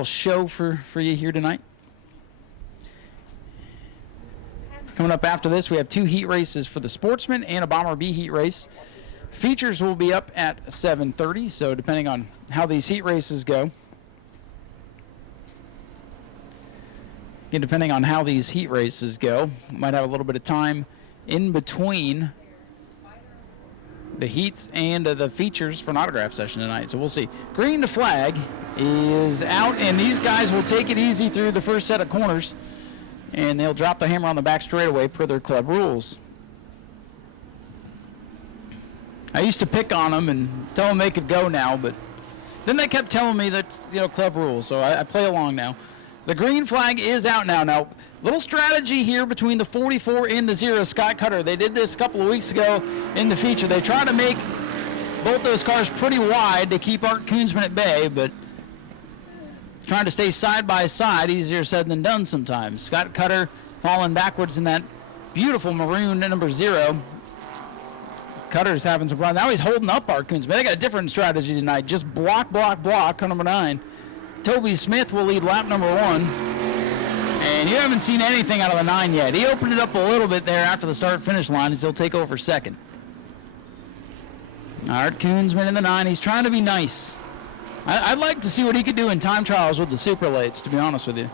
little show for you here tonight. Coming up after this, we have 2 heat races for the Sportsman and a Bomber B heat race. Features will be up at 7:30, so depending on how these heat races go. Again, depending on how these heat races go, might have a little bit of time in between the heats and the features for an autograph session tonight, so we'll see. Green to flag is out, and these guys will take it easy through the first set of corners, and they'll drop the hammer on the back straightaway per their club rules. I used to pick on them and tell them they could go now, but then they kept telling me that's, you know, club rules, so I play along now. The green flag is out now. Now, little strategy here between the 44 and the 0, Scott Cutter. They did this a couple of weeks ago in the feature. They tried to make both those cars pretty wide to keep Art Koonsman at bay, but trying to stay side by side, easier said than done sometimes. Scott Cutter falling backwards in that beautiful maroon number 0. Cutter's having some problems. Now he's holding up Art Koonsman. They got a different strategy tonight. Just block, block, block, car number 9. Toby Smith will lead lap number 1. And you haven't seen anything out of the 9 yet. He opened it up a little bit there after the start-finish line, as he'll take over second. Art Koonsman in the 9. He's trying to be nice. I'd like to see what he could do in time trials with the super lates, to be honest with you.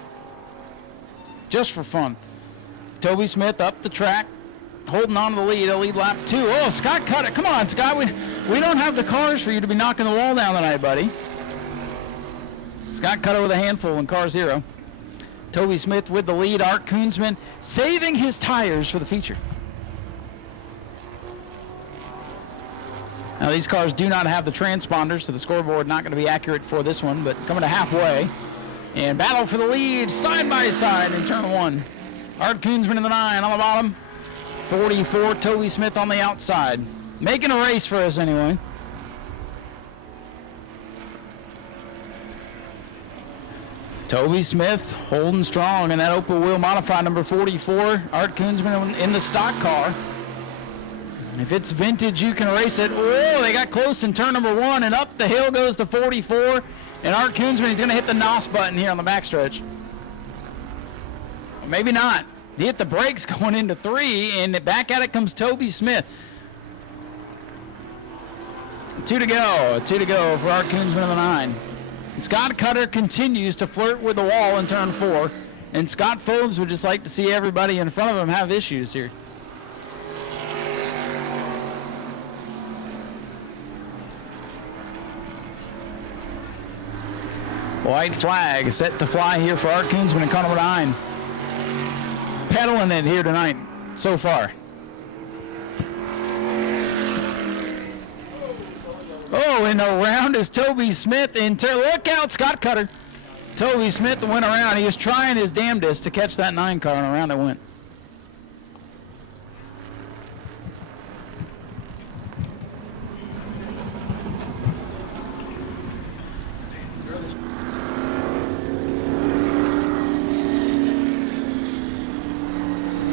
Just for fun. Toby Smith up the track, holding on to the lead. He'll lead lap 2. Oh, Scott Cutter. Come on, Scott. We don't have the cars for you to be knocking the wall down tonight, buddy. Scott Cutter with a handful in car 0. Toby Smith with the lead. Art Koonsman saving his tires for the feature. Now, these cars do not have the transponders, so the scoreboard not going to be accurate for this one, but coming to halfway. And battle for the lead, side by side in turn 1. Art Koonsman in the 9 on the bottom. 44, Toby Smith on the outside. Making a race for us anyway. Toby Smith holding strong in that open wheel modified number 44. Art Koonsman in the stock car. If it's vintage, you can race it. Oh, they got close in turn number 1, and up the hill goes the 44. And Art Koonsman, he's going to hit the NOS button here on the backstretch. Well, maybe not. He hit the brakes going into 3, and back at it comes Toby Smith. 2 to go. 2 to go for Art Koonsman in the 9. And Scott Cutter continues to flirt with the wall in turn 4. And Scott Phobes would just like to see everybody in front of him have issues here. White flag set to fly here for Art Koonsman in car number 9. Pedaling it here tonight so far. Oh, and around is Toby Smith. Look out, Scott Cutter. Toby Smith went around. He was trying his damnedest to catch that 9 car, and around it went.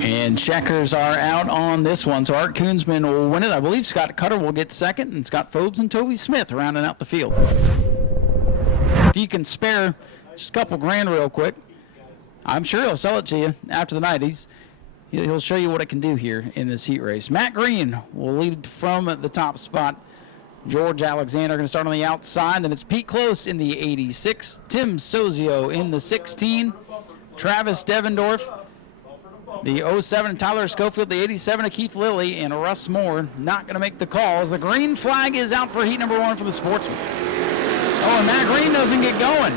And checkers are out on this one, so Art Koonsman will win it. I believe Scott Cutter will get second, and Scott Phobes and Toby Smith rounding out the field. If you can spare just a couple grand real quick, I'm sure he'll sell it to you after the night. He'll show you what it can do here in this heat race. Matt Green will lead from the top spot. George Alexander going to start on the outside. Then it's Pete Close in the 86. Tim Sozio in the 16. Travis Devendorf. The 07, Tyler Schofield, the 87 of Keith Lilly, and Russ Moore not going to make the calls. The green flag is out for heat number 1 for the Sportsman. Oh, and Matt Green doesn't get going.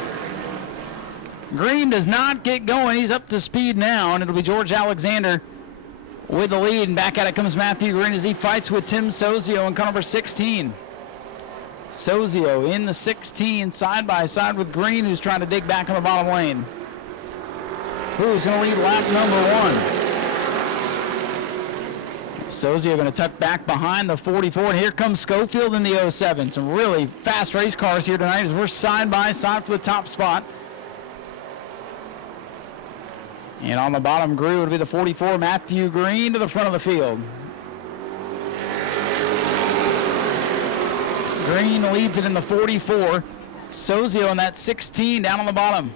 Green does not get going. He's up to speed now, and it'll be George Alexander with the lead. And back at it comes Matthew Green as he fights with Tim Sozio in car number 16. Sozio in the 16, side by side with Green, who's trying to dig back on the bottom lane. Who's going to lead lap number 1? Sozio going to tuck back behind the 44, and here comes Schofield in the 07. Some really fast race cars here tonight as we're side by side for the top spot. And on the bottom groove would be the 44, Matthew Green, to the front of the field. Green leads it in the 44. Sozio in that 16 down on the bottom.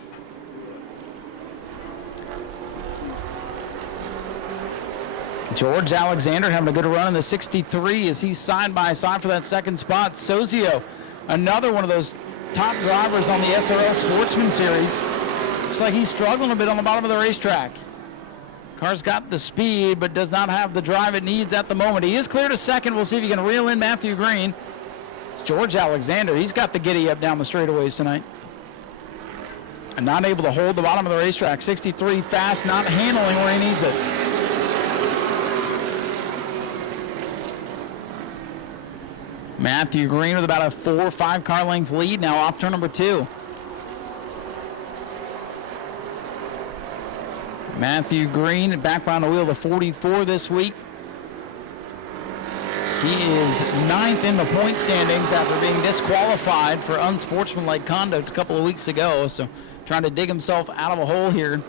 George Alexander having a good run in the 63 as he's side by side for that second spot. Sozio, another one of those top drivers on the SRL Sportsman Series. Looks like he's struggling a bit on the bottom of the racetrack. Car's got the speed, but does not have the drive it needs at the moment. He is clear to second. We'll see if he can reel in Matthew Green. It's George Alexander. He's got the giddy up down the straightaways tonight. And not able to hold the bottom of the racetrack. 63 fast, not handling where he needs it. Matthew Green with about a 4 or 5 car length lead now off turn number 2. Matthew Green back behind the wheel, the 44 this week. He is 9th in the point standings after being disqualified for unsportsmanlike conduct a couple of weeks ago. So trying to dig himself out of a hole here.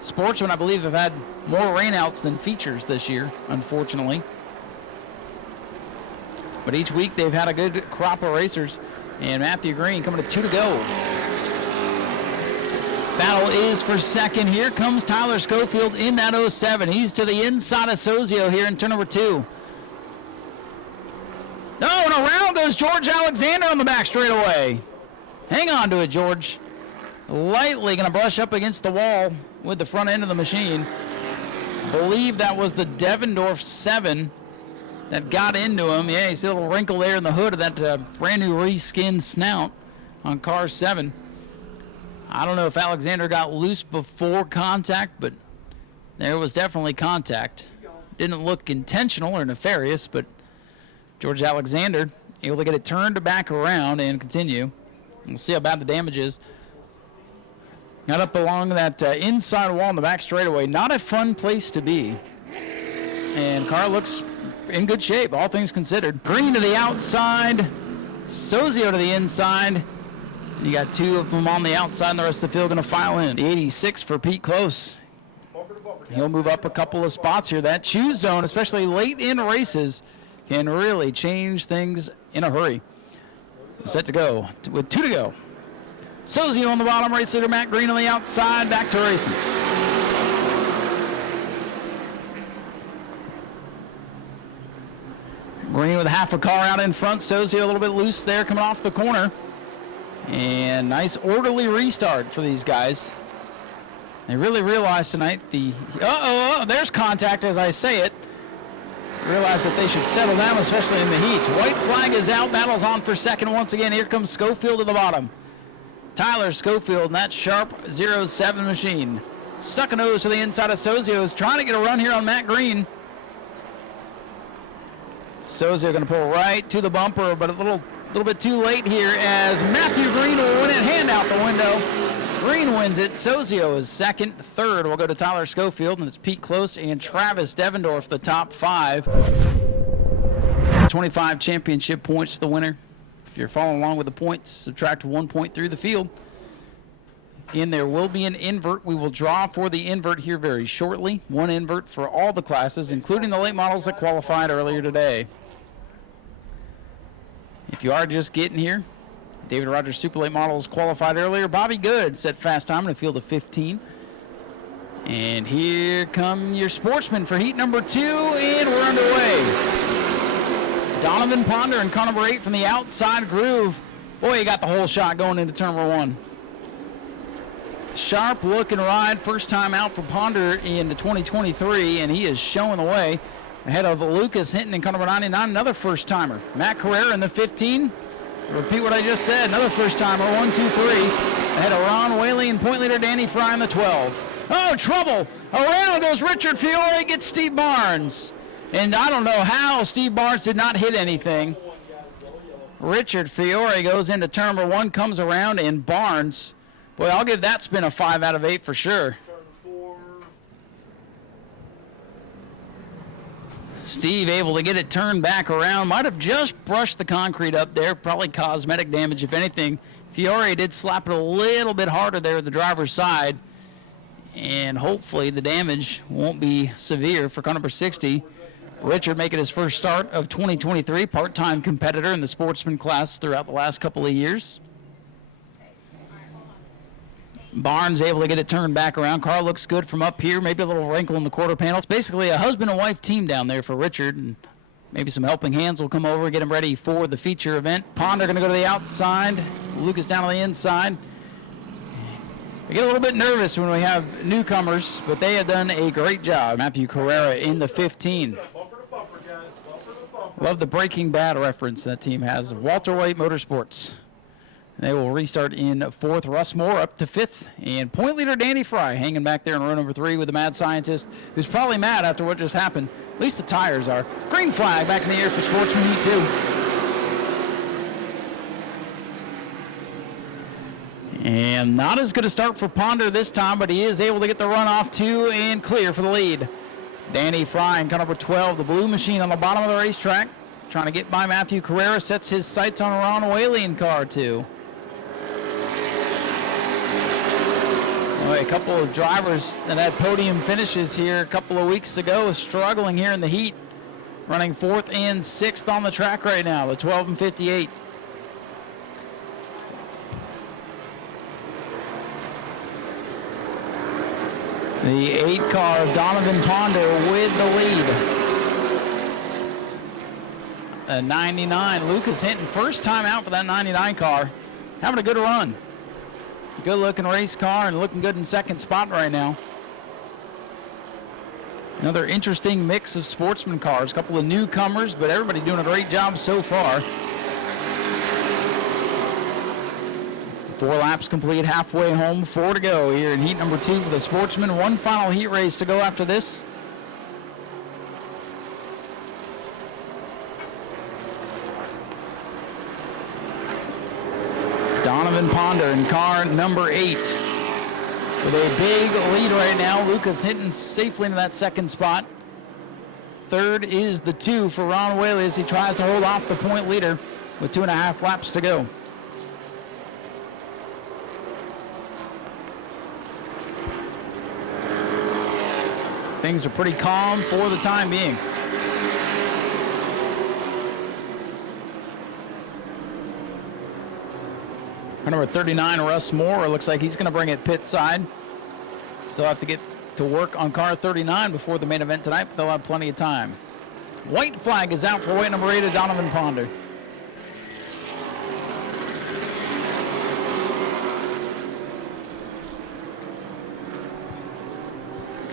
Sportsmen, I believe, have had more rainouts than features this year, unfortunately. But each week they've had a good crop of racers. And Matthew Green coming to 2 to go. Battle is for second. Here comes Tyler Schofield in that 07. He's to the inside of Sozio here in turn number 2. No, and around goes George Alexander on the back straightaway. Hang on to it, George. Lightly going to brush up against the wall with the front end of the machine. I believe that was the Devendorf 7 that got into him. Yeah, you see a little wrinkle there in the hood of that brand new reskinned snout on car 7. I don't know if Alexander got loose before contact, but there was definitely contact. Didn't look intentional or nefarious, but George Alexander able to get it turned back around and continue. We'll see how bad the damage is. Got up along that inside wall in the back straightaway. Not a fun place to be. And car looks in good shape, all things considered. Green to the outside, Sozio to the inside. You got 2 of them on the outside, and the rest of the field going to file in. The 86 for Pete Close. He'll move up a couple of spots here. That choose zone, especially late in races, can really change things in a hurry. Set to go with 2 to go. Sozio on the bottom, race leader Matt Green on the outside, back to racing. Green with half a car out in front. Sozio a little bit loose there coming off the corner. And nice orderly restart for these guys. They really realized tonight there's contact as I say it. Realize that they should settle down, especially in the heats. White flag is out, battle's on for second once again. Here comes Schofield to the bottom. Tyler Schofield in that sharp 07 machine. Stuck a nose to the inside of Sozio, is trying to get a run here on Matt Green. Sozio going to pull right to the bumper, but a little bit too late here as Matthew Green will win it, hand out the window. Green wins it. Sozio is second. Third will go to Tyler Schofield, and it's Pete Close and Travis Devendorf, the top 5. 25 championship points to the winner. If you're following along with the points, subtract 1 point through the field. Again, there will be an invert. We will draw for the invert here very shortly. 1 invert for all the classes, including the late models that qualified earlier today. If you are just getting here, David Rogers Super Late Models qualified earlier. Bobby Good set fast time in a field of 15. And here come your sportsmen for heat number 2, and we're underway. Donovan Ponder in car number 8 from the outside groove. Boy, he got the whole shot going into turn number 1. Sharp looking ride, first time out for Ponder in the 2023, and he is showing the way. Ahead of Lucas Hinton in car number 99, another first timer. Matt Carrera in the 15. Repeat what I just said, another first timer, 1, 2, 3. Ahead of Ron Whaley and point leader Danny Fry in the 12. Oh, trouble! Around goes Richard Fiore, gets Steve Barnes. And I don't know how Steve Barnes did not hit anything. Richard Fiore goes into turn number 1, comes around, and Barnes. Boy, I'll give that spin a 5 out of 8 for sure. Steve able to get it turned back around. Might have just brushed the concrete up there. Probably cosmetic damage, if anything. Fiore did slap it a little bit harder there at the driver's side. And hopefully the damage won't be severe for car number 60. Richard making his first start of 2023. Part-time competitor in the sportsman class throughout the last couple of years. Barnes able to get it turned back around. Car looks good from up here. Maybe a little wrinkle in the quarter panel. It's basically a husband and wife team down there for Richard, and maybe some helping hands will come over, get him ready for the feature event. Ponder going to go to the outside. Lucas down on the inside. We get a little bit nervous when we have newcomers, but they have done a great job. Matthew Carrera in the 15. Love the Breaking Bad reference that team has. Walter White Motorsports. They will restart in 4th. Russ Moore up to 5th. And point leader Danny Fry hanging back there in row number 3 with the mad scientist, who's probably mad after what just happened. At least the tires are. Green flag back in the air for Sportsman Heat 2. And not as good a start for Ponder this time, but he is able to get the run off 2 and clear for the lead. Danny Fry in car number 12, the blue machine on the bottom of the racetrack. Trying to get by Matthew Carrera, sets his sights on Ron Whaley in car 2. A couple of drivers that had podium finishes here a couple of weeks ago struggling here in the heat, running 4th and 6th on the track right now, the 12 and 58. The 8 car of Donovan Ponder with the lead. A 99, Lucas Hinton, first time out for that 99 car, having a good run. Good looking race car and looking good in 2nd spot right now. Another interesting mix of sportsman cars. A couple of newcomers, but everybody doing a great job so far. 4 laps complete, halfway home, 4 to go here in heat number 2 for the sportsman. 1 final heat race to go after this. Donovan Ponder in car number 8 with a big lead right now. Lucas Hinton safely into that 2nd spot. 3rd is the 2 for Ron Whaley as he tries to hold off the point leader with 2.5 laps to go. Things are pretty calm for the time being. Number 39, Russ Moore, looks like he's going to bring it pit side. So they'll have to get to work on car 39 before the main event tonight, but they'll have plenty of time. White flag is out for white number 8 of Donovan Ponder.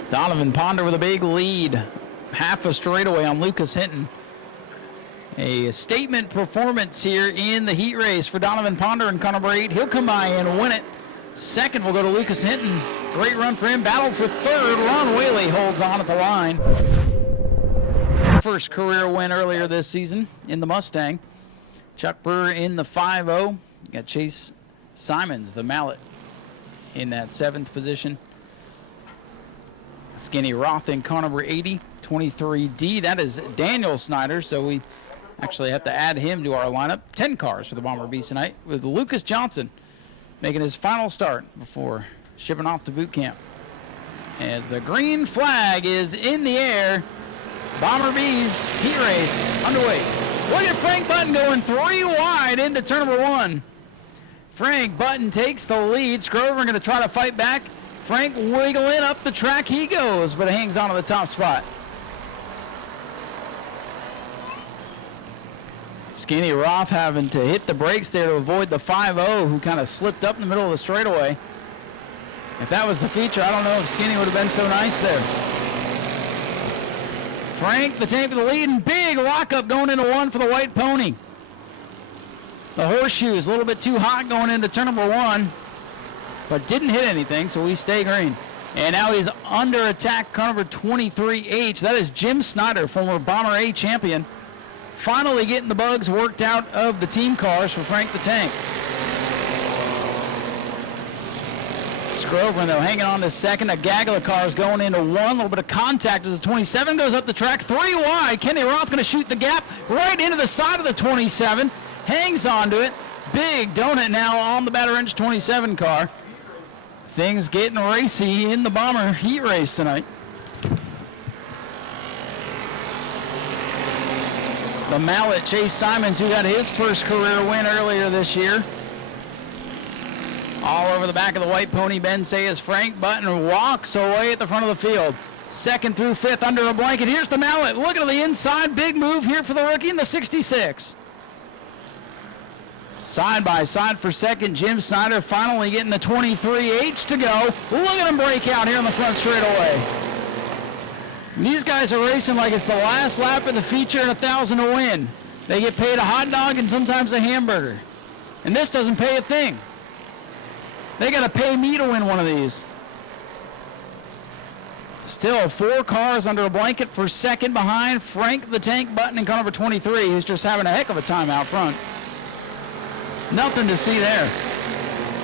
Donovan Ponder with a big lead. Half a straightaway on Lucas Hinton. A statement performance here in the heat race for Donovan Ponder in car number 8. He'll come by and win it. 2nd will go to Lucas Hinton. Great run for him. Battle for 3rd. Ron Whaley holds on at the line. First career win earlier this season in the Mustang. Chuck Brewer in the 5-0. Got Chase Simons, the mallet, in that 7th position. Skinny Roth in car number 80, 23D. That is Daniel Snyder, so we actually have to add him to our lineup. 10 cars for the Bomber Beast tonight with Lucas Johnson making his final start before shipping off to boot camp. As the green flag is in the air, Bomber Bees heat race underway. Look at Frank Button going 3 wide into turn number 1. Frank Button takes the lead. Scrover going to try to fight back. Frank wiggling up the track he goes, but hangs on to the top spot. Skinny Roth having to hit the brakes there to avoid the 5-0 who kind of slipped up in the middle of the straightaway. If that was the feature, I don't know if Skinny would have been so nice there. Frank, the tank for the lead, and big lockup going into 1 for the White Pony. The horseshoe is a little bit too hot going into turn number 1, but didn't hit anything, so we stay green. And now he's under attack, car number 23H. That is Jim Snyder, former Bomber A champion. Finally getting the bugs worked out of the team cars for Frank the Tank. Scrover, though, hanging on to 2nd. A gaggle of cars going into 1. A little bit of contact as the 27 goes up the track. 3 wide. Kenny Roth going to shoot the gap right into the side of the 27. Hangs onto it. Big donut now on the Batter Wrench 27 car. Things getting racy in the Bomber heat race tonight. The mallet, Chase Simons, who got his first career win earlier this year. All over the back of the white pony, Ben Say, as Frank Button walks away at the front of the field. Second through fifth under a blanket. Here's the Mallet. Look at the inside. Big move here for the rookie in the 66. Side by side for second. Jim Snyder finally getting the 23H to go. Look at him break out here on the front straightaway. And these guys are racing like it's the last lap of the feature and 1,000 to win. They get paid a hot dog and sometimes a hamburger. And this doesn't pay a thing. They got to pay me to win one of these. Still 4 cars under a blanket for second behind Frank the Tank Button in car number 23, who's just having a heck of a time out front. Nothing to see there.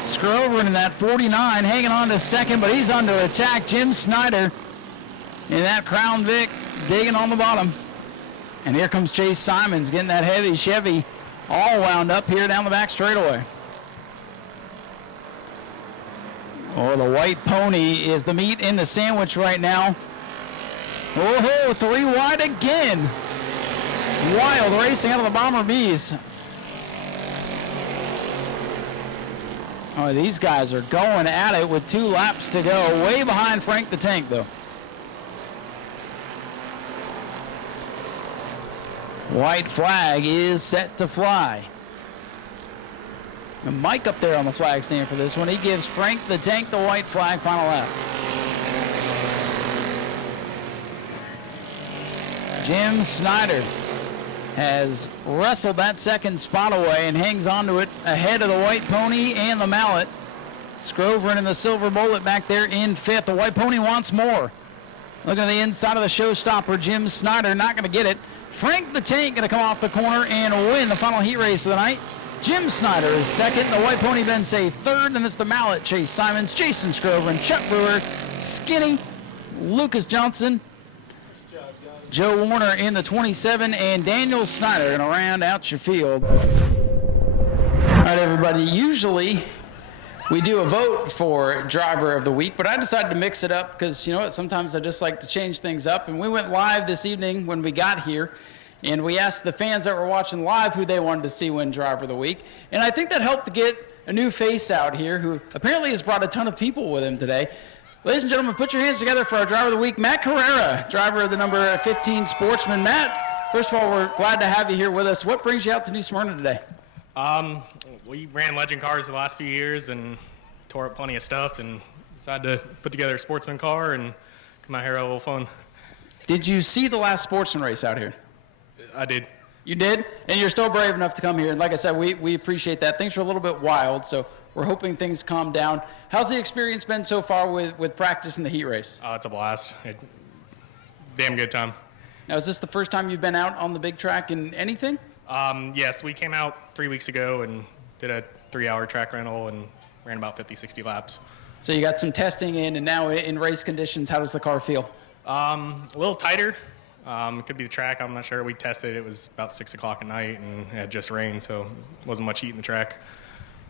Scrover in that 49, hanging on to second, but he's under attack. Jim Snyder in that Crown Vic, digging on the bottom. And here comes Chase Simons getting that heavy Chevy all wound up here down the back straightaway. Oh, the white pony is the meat in the sandwich right now. Oh, 3 wide again. Wild racing out of the Bomber Bees. Oh, these guys are going at it with 2 laps to go. Way behind Frank the Tank, though. White flag is set to fly. And Mike up there on the flag stand for this one. He gives Frank the Tank the white flag, final lap. Jim Snyder has wrestled that second spot away and hangs on to it ahead of the white pony and the Mallet. Scrover in the silver bullet back there in 5th. The white pony wants more. Looking at the inside of the showstopper, Jim Snyder not going to get it. Frank the Tank going to come off the corner and win the final heat race of the night. Jim Snyder is second. The white pony Ben Say third, and it's the Mallet, Chase Simons, Jason Scrover, and Chuck Brewer, Skinny, Lucas Johnson, Joe Warner in the 27, and Daniel Snyder going to round out your field. All right, everybody, usually we do a vote for driver of the week, but I decided to mix it up because, you know what, sometimes I just like to change things up. And we went live this evening when we got here, and we asked the fans that were watching live who they wanted to see win driver of the week. And I think that helped to get a new face out here who apparently has brought a ton of people with him today. Ladies and gentlemen, put your hands together for our driver of the week, Matt Carrera, driver of the number 15 Sportsman. Matt, first of all, we're glad to have you here with us. What brings you out to New Smyrna today? We ran legend cars the last few years and tore up plenty of stuff and decided to put together a Sportsman car and come out here have a little fun. Did you see the last Sportsman race out here? I did. You did? And you're still brave enough to come here. And like I said, we appreciate that. Things are a little bit wild, so we're hoping things calm down. How's the experience been so far with practice in the heat race? It's a blast. Damn good time. Now, is this the first time you've been out on the big track in anything? Yes, we came out 3 weeks ago and did a 3-hour track rental and ran about 50, 60 laps. So you got some testing in, and now in race conditions, how does the car feel? A little tighter. It could be the track. I'm not sure. We tested. It was about 6 o'clock at night, and it had just rained, so wasn't much heat in the track.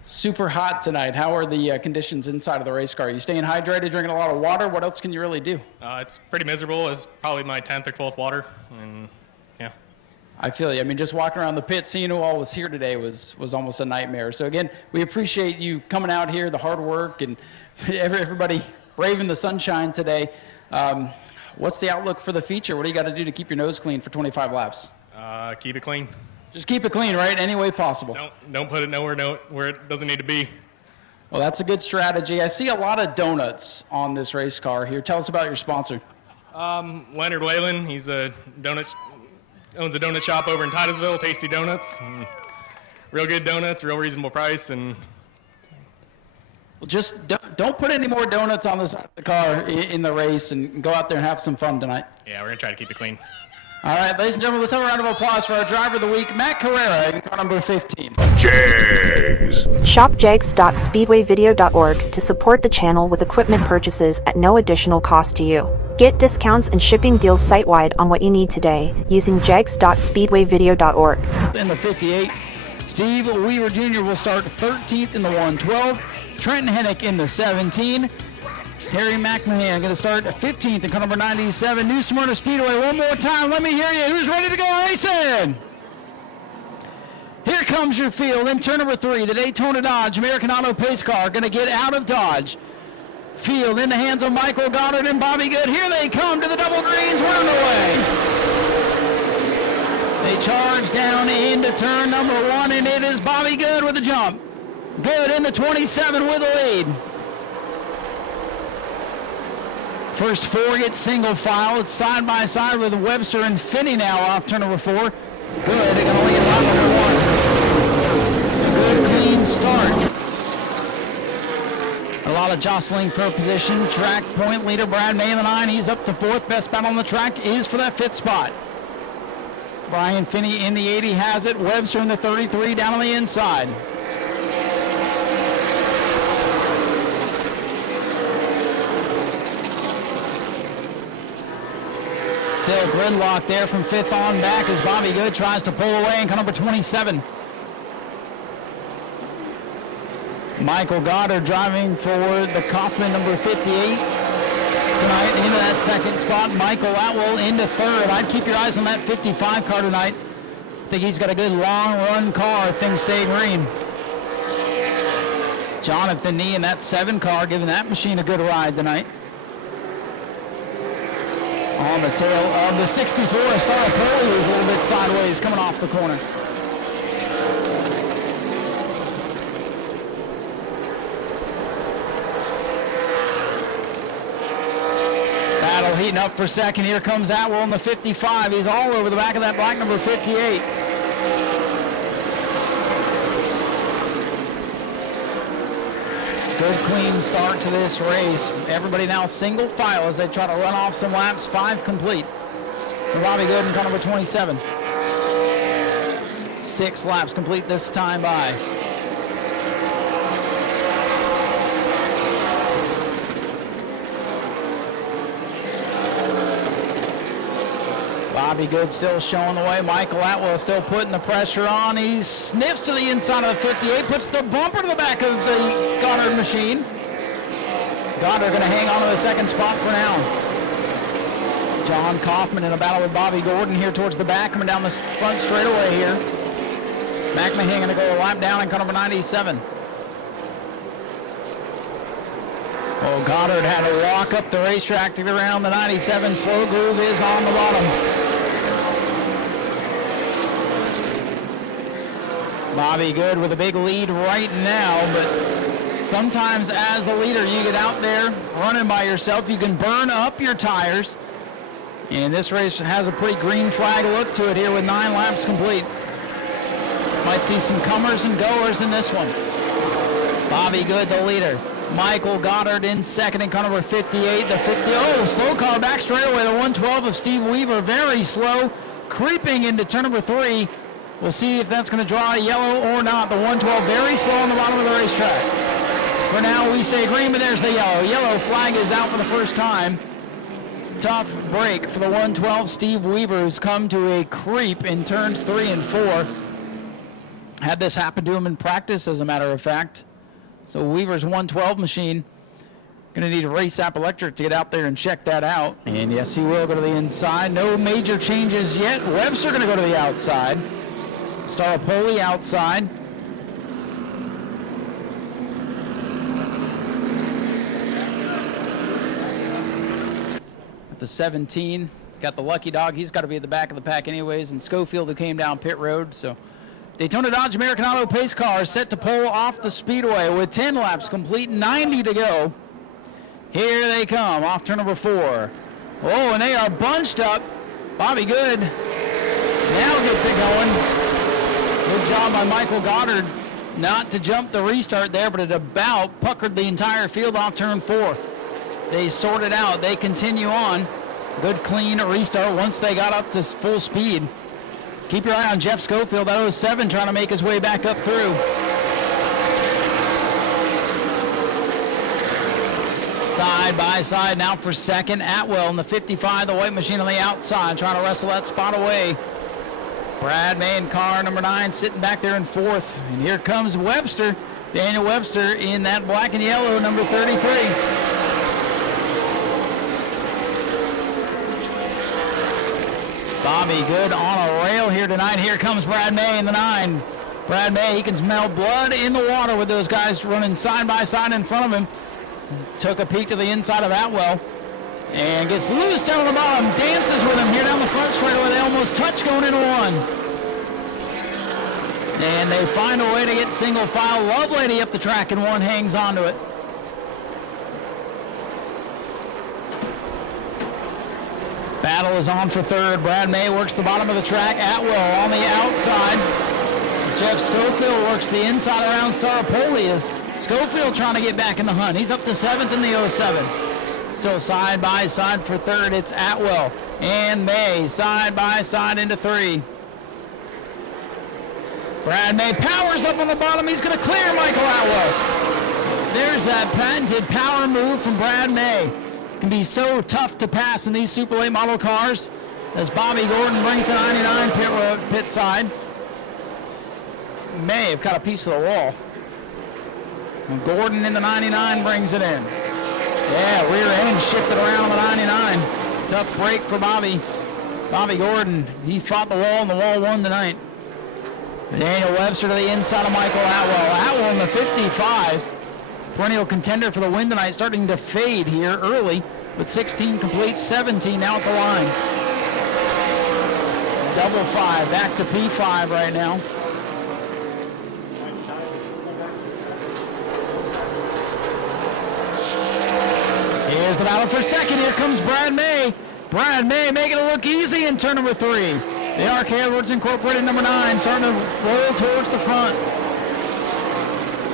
Super hot tonight. How are the conditions inside of the race car? Are you staying hydrated, drinking a lot of water? What else can you really do? It's pretty miserable. It's probably my 10th or 12th water, and yeah. I feel you. I mean, just walking around the pit, seeing who all was here today was almost a nightmare. So again, we appreciate you coming out here, the hard work, and everybody braving the sunshine today. What's the outlook for the feature? What do you got to do to keep your nose clean for 25 laps? Keep it clean. Just keep it clean, right? Any way possible. Don't put it nowhere where it doesn't need to be. Well, that's a good strategy. I see a lot of donuts on this race car here. Tell us about your sponsor. Leonard Whalen. He's owns a donut shop over in Titusville, Tasty Donuts. Real good donuts, real reasonable price, and well, just don't put any more donuts on the side of the car in the race, and go out there and have some fun tonight. Yeah, we're gonna try to keep it clean. All right, ladies and gentlemen, let's have a round of applause for our driver of the week, Matt Carrera, in car number 15. Jags. Shop jags.speedwayvideo.org to support the channel with equipment purchases at no additional cost to you. Get discounts and shipping deals site-wide on what you need today using jags.speedwayvideo.org. In the 58, Steve Weaver Jr. will start 13th in the 112. Trenton Hennick in the 17. Terry McMahon going to start 15th in car number 97. New Smyrna Speedway. One more time. Let me hear you. Who's ready to go racing? Here comes your field in turn number 3. The Daytona Dodge American Auto pace car going to get out of Dodge. Field in the hands of Michael Goddard and Bobby Good. Here they come to the double greens. We're underway. They charge down into turn number 1, and it is Bobby Good with a jump. Good in the 27 with a lead. First 4 get single file. It's side by side with Webster and Finney now off turn number 4. Good, they're going to lead lap number 1. Good, clean start. A lot of jostling for position. Track point leader Brad May in the 9. He's up to 4th. Best battle on the track is for that 5th spot. Brian Finney in the 80 has it. Webster in the 33 down on the inside. Still gridlock there from 5th on back as Bobby Good tries to pull away in car number 27. Michael Goddard driving for the Kaufman number 58 tonight into that 2nd spot. Michael Atwell into 3rd. I'd keep your eyes on that 55 car tonight. I think he's got a good long run car if things stay green. Jonathan Nee in that 7 car giving that machine a good ride tonight. On the tail of the 64, Star Poli is a little bit sideways coming off the corner. Battle heating up for 2nd. Here comes Atwell in the 55. He's all over the back of that black number 58. Good clean start to this race. Everybody now single file as they try to run off some laps. 5 complete. Bobby Good in car number 27. 6 laps complete this time by. Bobby Good still showing the way. Michael Atwell still putting the pressure on. He sniffs to the inside of the 58, puts the bumper to the back of the Goddard machine. Goddard going to hang on to the 2nd spot for now. John Kaufman in a battle with Bobby Gordon here towards the back, coming down the front straightaway here. McMahon going to go a lap down in car number 97. Oh, Goddard had to walk up the racetrack to get around the 97. Slow Groove is on the bottom. Bobby Good with a big lead right now, but sometimes as a leader you get out there running by yourself, you can burn up your tires. And this race has a pretty green flag look to it here with 9 laps complete. Might see some comers and goers in this one. Bobby Good, the leader. Michael Goddard in 2nd in car number 58. The 50. Oh, slow car back straightaway. The 112 of Steve Weaver, very slow, creeping into turn number 3. We'll see if that's going to draw a yellow or not. The 112 very slow on the bottom of the racetrack. For now, we stay green, but there's the yellow. Yellow flag is out for the first time. Tough break for the 112. Steve Weaver has come to a creep in turns 3 and 4. Had this happen to him in practice, as a matter of fact. So Weaver's 112 machine going to need a Race App Electric to get out there and check that out. And yes, he will go to the inside. No major changes yet. Webster going to go to the outside. Staropoli outside. At the 17, got the lucky dog. He's got to be at the back of the pack anyways. And Schofield, who came down pit road. So Daytona Dodge American Auto pace car set to pull off the speedway with 10 laps complete, 90 to go. Here they come off turn number 4. Oh, and they are bunched up. Bobby Good now gets it going. Good job by Michael Goddard not to jump the restart there, but it about puckered the entire field off turn 4. They sorted out. They continue on. Good clean restart once they got up to full speed. Keep your eye on Jeff Schofield, that 07, trying to make his way back up through. Side by side now for 2nd. Atwell in the 55, the white machine on the outside, trying to wrestle that spot away. Brad May in car number 9 sitting back there in 4th. And here comes Webster, Daniel Webster in that black and yellow number 33. Bobby Good on a rail here tonight. Here comes Brad May in the 9. Brad May, he can smell blood in the water with those guys running side by side in front of him. Took a peek to the inside of Atwell and gets loose down on the bottom. Dances with him here down the front straightaway. They almost touch going into one. And they find a way to get single file. Lovelady up the track and one hangs onto it. Battle is on for third. Brad May works the bottom of the track. Atwell on the outside. Jeff Schofield works the inside around Staropoli as Schofield trying to get back in the hunt. He's up to 7th in the 07. Still side by side for third. It's Atwell and May side by side into 3. Brad May powers up on the bottom. He's going to clear Michael Atwell. There's that patented power move from Brad May. Can be so tough to pass in these super late model cars as Bobby Gordon brings the 99 pit side. May have got a piece of the wall. And Gordon in the 99 brings it in. Yeah, rear end shifted around the 99. Tough break for Bobby. Bobby Gordon, he fought the wall and the wall won tonight. Daniel Webster to the inside of Michael Atwell. Atwell in the 55. Perennial contender for the win tonight, starting to fade here early with 16 complete, 17 now at the line. Double 5, back to P5 right now. Here's the battle for second. Here comes Brad May. Brad May making it look easy in turn number 3. The Arc Edwards Incorporated number 9 starting to roll towards the front.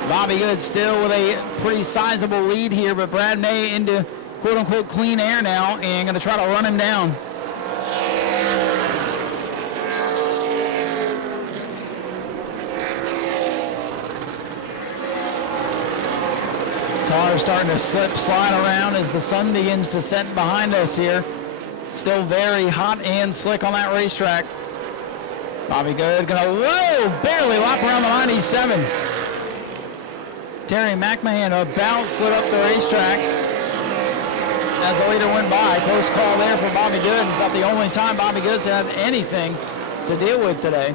Bobby Good still with a pretty sizable lead here, but Brad May into quote-unquote clean air now and going to try to run him down. Car starting to slip, slide around as the sun begins to set behind us here. Still very hot and slick on that racetrack. Bobby Good going to, barely lap around the 97. Terry McMahon about slid up the racetrack as the leader went by. Close call there for Bobby Good. It's about the only time Bobby Good's had anything to deal with today.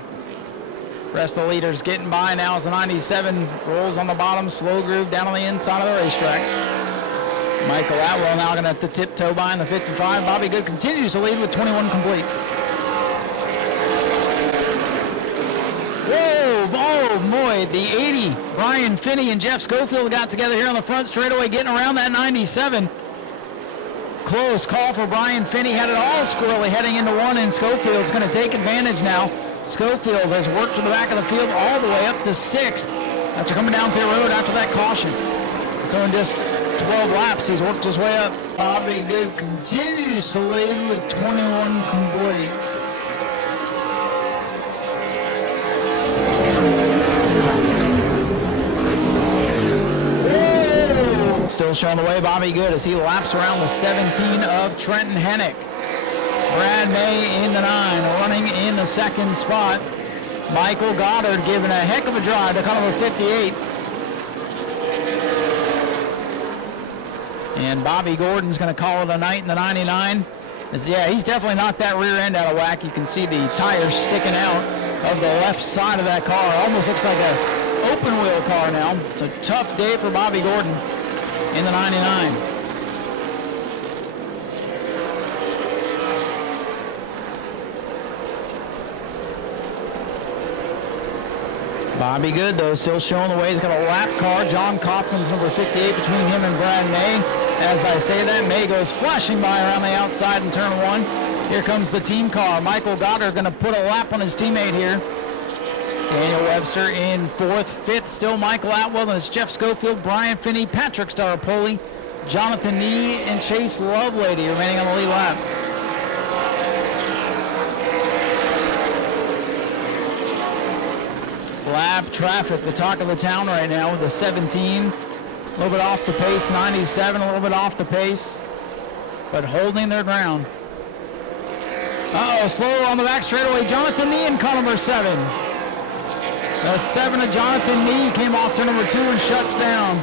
Rest of the leaders getting by now as the 97 rolls on the bottom, slow groove down on the inside of the racetrack. Michael Atwell now going to have to tiptoe by in the 55. Bobby Good continues to lead with 21 complete. Oh boy, the 80. Brian Finney and Jeff Schofield got together here on the front straightaway, getting around that 97. Close call for Brian Finney. Had it all squirrely heading into one, and Schofield's going to take advantage now. Schofield has worked to the back of the field all the way up to 6th after coming down pit road after that caution. So in just 12 laps, he's worked his way up. Bobby Good continues to lead with 21 complete. Still showing the way, Bobby Good as he laps around the 17 of Trenton Hennick. Brad May in the 9, running in the second spot. Michael Goddard giving a heck of a drive to car number 58. And Bobby Gordon's going to call it a night in the 99. Yeah, he's definitely knocked that rear end out of whack. You can see the tires sticking out of the left side of that car. Almost looks like an open wheel car now. It's a tough day for Bobby Gordon in the 99. Bobby Good, though, still showing the way. He's got a lap car. John Kaufman's number 58 between him and Brad May. As I say that, May goes flashing by around the outside in turn 1. Here comes the team car. Michael Goddard going to put a lap on his teammate here. Daniel Webster in 4th. 5th still Michael Atwell, and it's Jeff Schofield, Brian Finney, Patrick Staropoli, Jonathan Nee, and Chase Lovelady remaining on the lead lap. Lap traffic, the talk of the town right now with the 17. A little bit off the pace, 97, a little bit off the pace, but holding their ground. Slow on the back straightaway, Jonathan Nee in car number 7. The 7 of Jonathan Nee came off to number 2 and shuts down.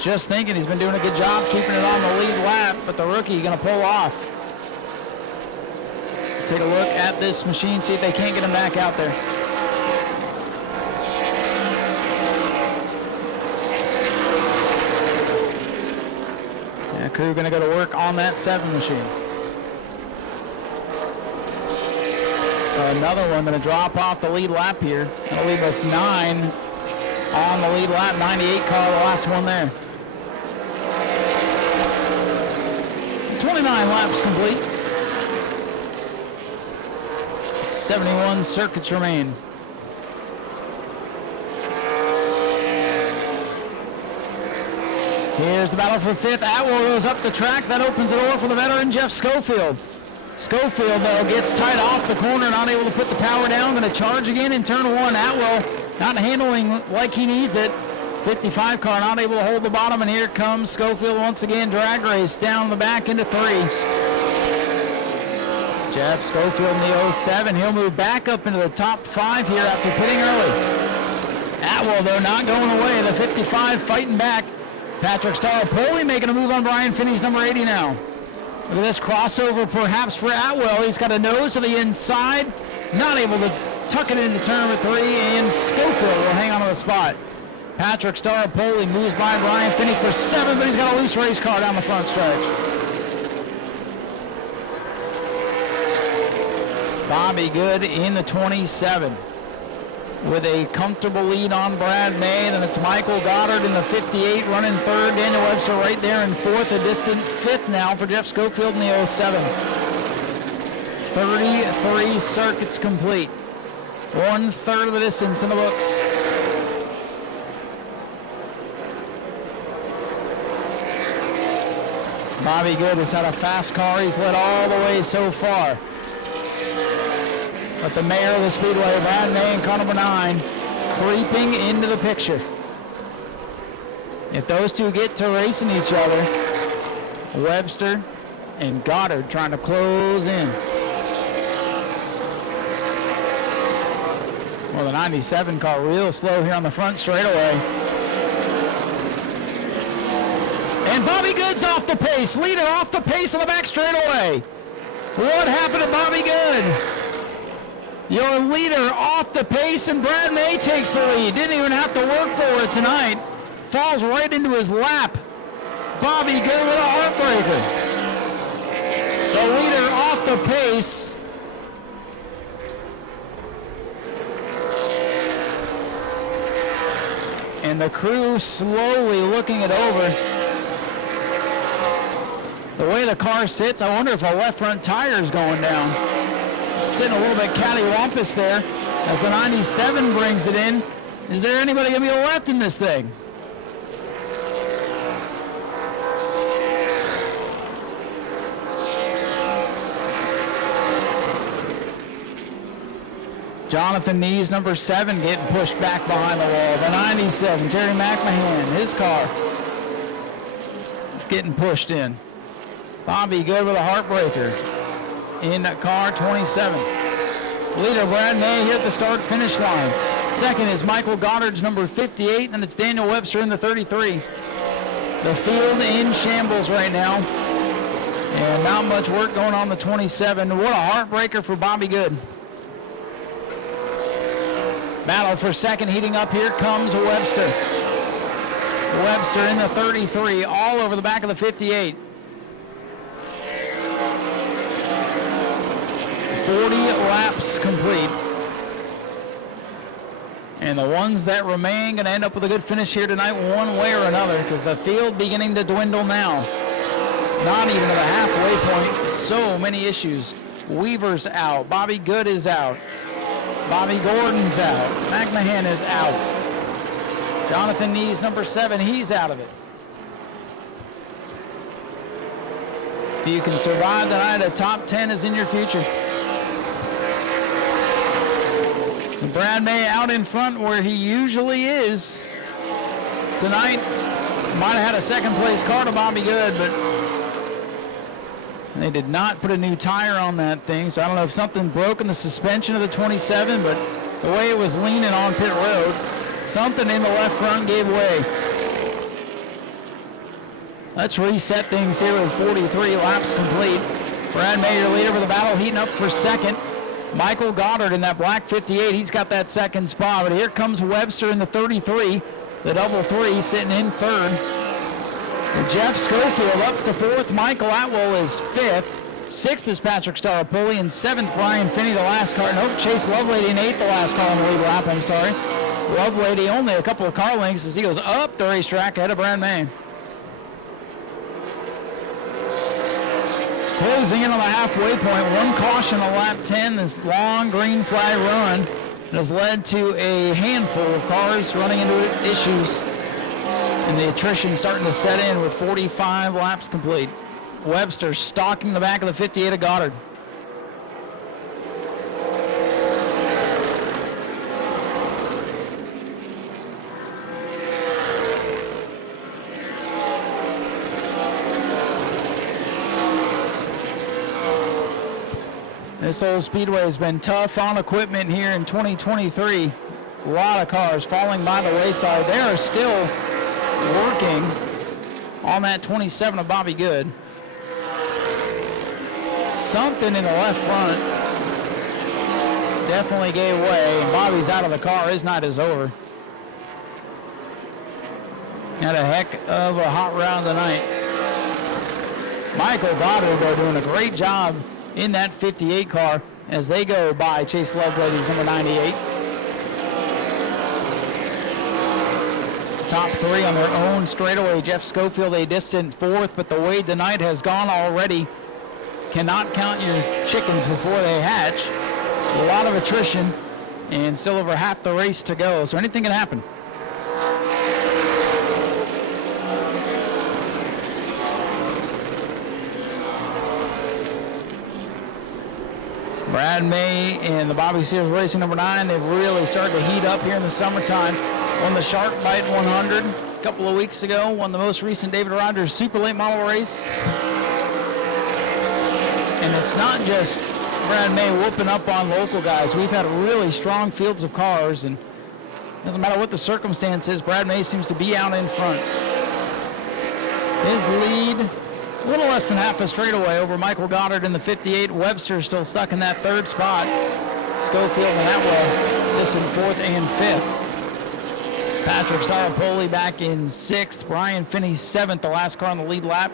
Just thinking he's been doing a good job keeping it on the lead lap, but the rookie going to pull off. take a look at this machine, see if they can't get him back out there. Yeah, crew going to go to work on that 7 machine. Another one going to drop off the lead lap here. That'll leave us 9 on the lead lap. 98 car, the last one there. 29 laps complete. 71 circuits remain. Here's the battle for 5th. Atwell goes up the track. That opens the door for the veteran Jeff Schofield. Schofield, though, gets tied off the corner, not able to put the power down. Going to charge again in turn 1. Atwell not handling like he needs it. 55 car not able to hold the bottom, and here comes Schofield once again. Drag race down the back into 3. Jeff Schofield in the 07. He'll move back up into the top 5 here after pitting early. Atwell, though, not going away. The 55 fighting back. Patrick Staropoli making a move on Brian Finney's number 80 now. Look at this crossover perhaps for Atwell. He's got a nose to the inside. Not able to tuck it into turn number 3, and Schofield will hang on to the spot. Patrick Staropoli moves by Brian Finney for 7, but he's got a loose race car down the front stretch. Bobby Good in the 27 with a comfortable lead on Brad May. Then it's Michael Goddard in the 58 running 3rd. Daniel Webster right there in 4th. A distant 5th now for Jeff Schofield in the 07. 33 circuits complete. 1/3 of the distance in the books. Bobby Good has had a fast car. He's led all the way so far. But the mayor of the Speedway, Brad May, in car number 9, creeping into the picture. If those two get to racing each other, Webster and Goddard trying to close in. Well, the 97 car real slow here on the front straightaway. And Bobby Good's off the pace. Leader off the pace on the back straightaway. What happened to Bobby Good? Your leader off the pace, and Brad May takes the lead. Didn't even have to work for it tonight. Falls right into his lap. Bobby Good with a heartbreaker. The leader off the pace. And the crew slowly looking it over. The way the car sits, I wonder if a left front tire is going down. Sitting a little bit cattywampus there as the 97 brings it in. Is there anybody going to be left in this thing? Jonathan Nees, number 7, getting pushed back behind the wall. The 97, Terry McMahon, his car is getting pushed in. Bobby Good with a heartbreaker in car 27. Leader Brad May here at the start-finish line. Second is Michael Goddard's number 58, and it's Daniel Webster in the 33. The field in shambles right now, and not much work going on the 27. What a heartbreaker for Bobby Good. Battle for second heating up. Here comes Webster. Webster in the 33, all over the back of the 58. 40 laps complete. And the ones that remain going to end up with a good finish here tonight one way or another, because the field beginning to dwindle now. Not even at the halfway point. So many issues. Weaver's out. Bobby Good is out. Bobby Gordon's out. McMahon is out. Jonathan Nees, number 7, he's out of it. If you can survive tonight, a top 10 is in your future. Brad May out in front where he usually is. Tonight, might have had a second place car to Bobby Good, but they did not put a new tire on that thing, so I don't know if something broke in the suspension of the 27, but the way it was leaning on pit road, something in the left front gave way. Let's reset things here with 43 laps complete. Brad May, your leader for the battle, heating up for second. Michael Goddard in that black 58, he's got that second spot. But here comes Webster in the 33, the double three, sitting in third. Jeff Schofield up to fourth. Michael Atwell is fifth. Sixth is Patrick Staropoli, and seventh Brian Finney, the last car. Nope, Chase Lovelady in eighth, the last car on the lead lap, I'm sorry. Lovelady only a couple of car lengths as he goes up the racetrack ahead of Brad May. Closing in on the halfway point, one caution on lap 10. This long green flag run has led to a handful of cars running into issues, and the attrition starting to set in with 45 laps complete. Webster stalking the back of the 58 of Goddard. This old speedway has been tough on equipment here in 2023. A lot of cars falling by the wayside. They are still working on that 27 of Bobby Good. Something in the left front definitely gave way, and Bobby's out of the car. His night is over. Had a heck of a hot round tonight. Michael Goddard are doing a great job in that 58 car as they go by Chase Lovelady's number 98. Top three on their own straightaway. Jeff Schofield a distant fourth, but the way tonight has gone already. Cannot count your chickens before they hatch. A lot of attrition and still over half the race to go, so anything can happen. Brad May and the Bobby Sears Racing number 9, they've really started to heat up here in the summertime. Won the Shark Bite 100 a couple of weeks ago. Won the most recent David Rogers Super Late Model race. And it's not just Brad May whooping up on local guys. We've had really strong fields of cars, and it doesn't matter what the circumstance is, Brad May seems to be out in front. His lead, a little less than half a straightaway over Michael Goddard in the 58. Webster still stuck in that third spot. Schofield and Atwell this in fourth and fifth. Patrick Staropoli back in sixth. Brian Finney seventh, the last car on the lead lap.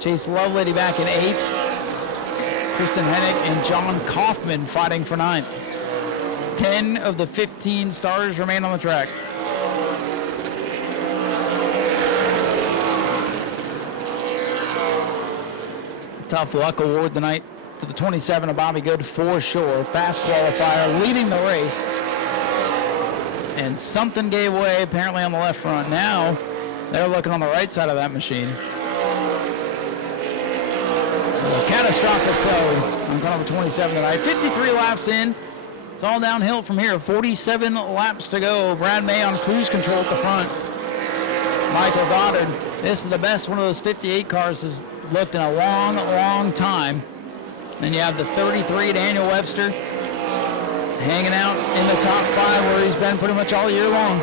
Chase Lovelady back in eighth. Kristen Hennick and John Kaufman fighting for ninth. 10 of the 15 starters remain on the track. Tough luck award tonight to the 27 of Bobby Good for sure. Fast qualifier leading the race. And something gave way apparently on the left front. Now they're looking on the right side of that machine. Catastrophic throw on car number 27 tonight. 53 laps in. It's all downhill from here. 47 laps to go. Brad May on cruise control at the front. Michael Goddard. This is the best one of those 58 cars has looked in a long, long time. Then you have the 33 Daniel Webster hanging out in the top 5 where he's been pretty much all year long.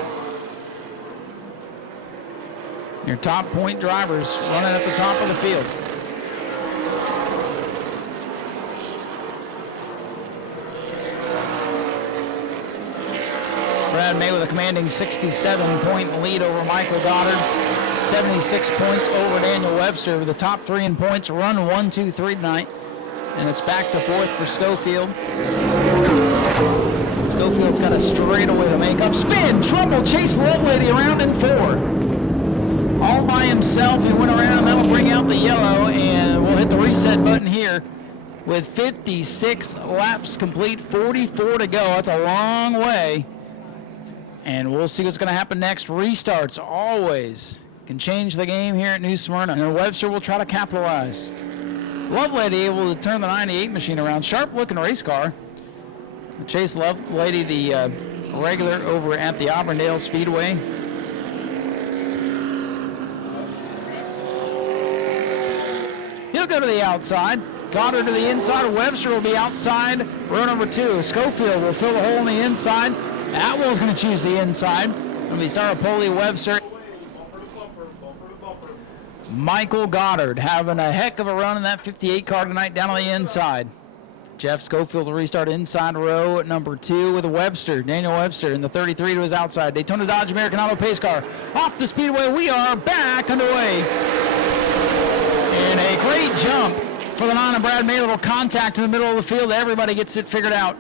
Your top point drivers running at the top of the field. Brad May with a commanding 67-point lead over Michael Goddard. 76 points over Daniel Webster. The top 3 in points run 1, 2, 3 tonight. And it's back to fourth for Schofield. Schofield's got a straightaway to make up. Spin, trouble, Chase Lovelady around in 4. All by himself, he went around, that'll bring out the yellow, and we'll hit the reset button here with 56 laps complete, 44 to go. That's a long way. And we'll see what's going to happen next. Restarts always can change the game here at New Smyrna. And Webster will try to capitalize. Lovelady able to turn the 98 machine around. Sharp-looking race car. Chase Lovelady, the regular over at the Auburndale Speedway. He'll go to the outside. Goddard to the inside. Webster will be outside row number 2. Schofield will fill the hole on the inside. Atwell's going to choose the inside. It'll be Staropoli, Webster. Michael Goddard having a heck of a run in that 58 car tonight down on the inside. Jeff Schofield will restart inside row at number 2 with Webster, Daniel Webster in the 33 to his outside. Daytona Dodge American Auto pace car off the speedway. We are back underway. And a great jump for the 9 and Brad May. A little contact in the middle of the field. Everybody gets it figured out.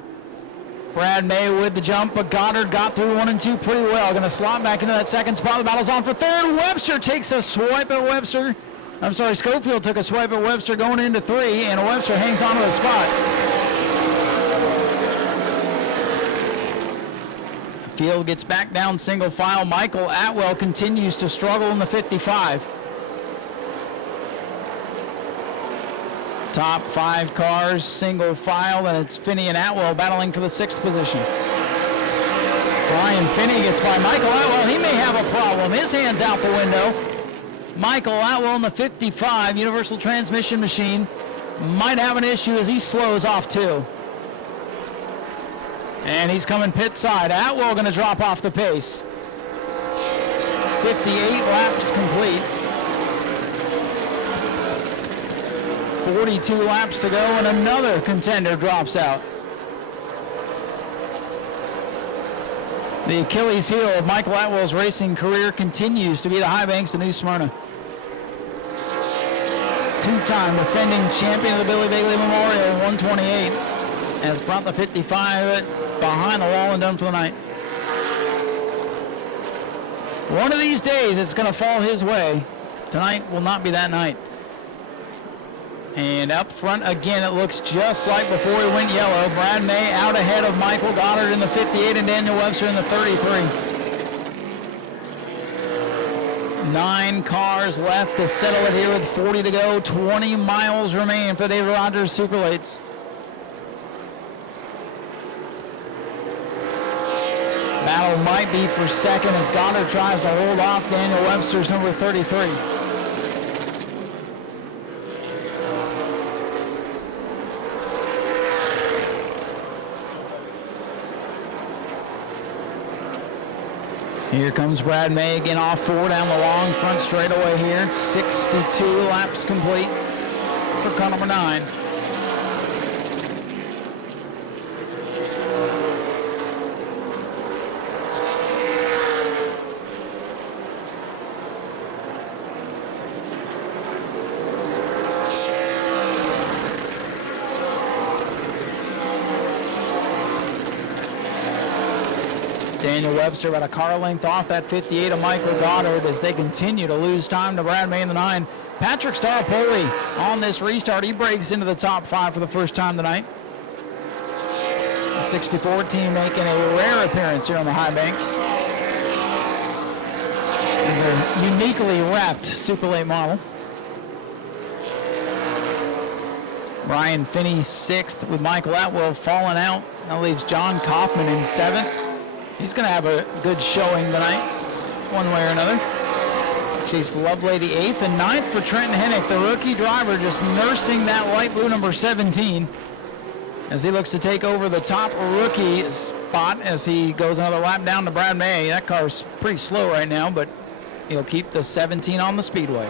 Brad May with the jump, but Goddard got through 1 and 2 pretty well. Going to slot back into that second spot. The battle's on for third. Webster takes a swipe at Webster. I'm sorry, Schofield took a swipe at Webster going into 3, and Webster hangs on to the spot. Field gets back down single file. Michael Atwell continues to struggle in the 55. Top 5 cars, single file, and it's Finney and Atwell battling for the 6th position. Brian Finney gets by Michael Atwell. He may have a problem. His hand's out the window. Michael Atwell in the 55 Universal Transmission machine might have an issue as he slows off too. And he's coming pit side. Atwell going to drop off the pace. 58 laps complete. 42 laps to go, and another contender drops out. The Achilles heel of Michael Atwell's racing career continues to be the high banks of New Smyrna. Two-time defending champion of the Billy Bailey Memorial, 128, has brought the 55 behind the wall and done for the night. One of these days it's going to fall his way. Tonight will not be that night. And up front again, it looks just like before he went yellow. Brad May out ahead of Michael Goddard in the 58 and Daniel Webster in the 33. 9 cars left to settle it here with 40 to go. 20 miles remain for David Rogers Superlates. Battle might be for second as Goddard tries to hold off Daniel Webster's number 33. Here comes Brad May again off 4 down the long front straightaway here. 62 laps complete for car number 9. Daniel Webster about a car length off that 58 of Michael Goddard as they continue to lose time to Brad May in the 9. Patrick Staropoli on this restart. He breaks into the top 5 for the first time tonight. The 64 team making a rare appearance here on the high banks. Their uniquely wrapped Super Late model. Brian Finney 6th with Michael Atwell falling out. That leaves John Kaufman in 7th. He's going to have a good showing tonight, one way or another. Chase Lovelady 8th and 9th for Trenton Hennick, the rookie driver, just nursing that light blue number 17 as he looks to take over the top rookie spot as he goes another lap down to Brad May. That car's pretty slow right now, but he'll keep the 17 on the speedway.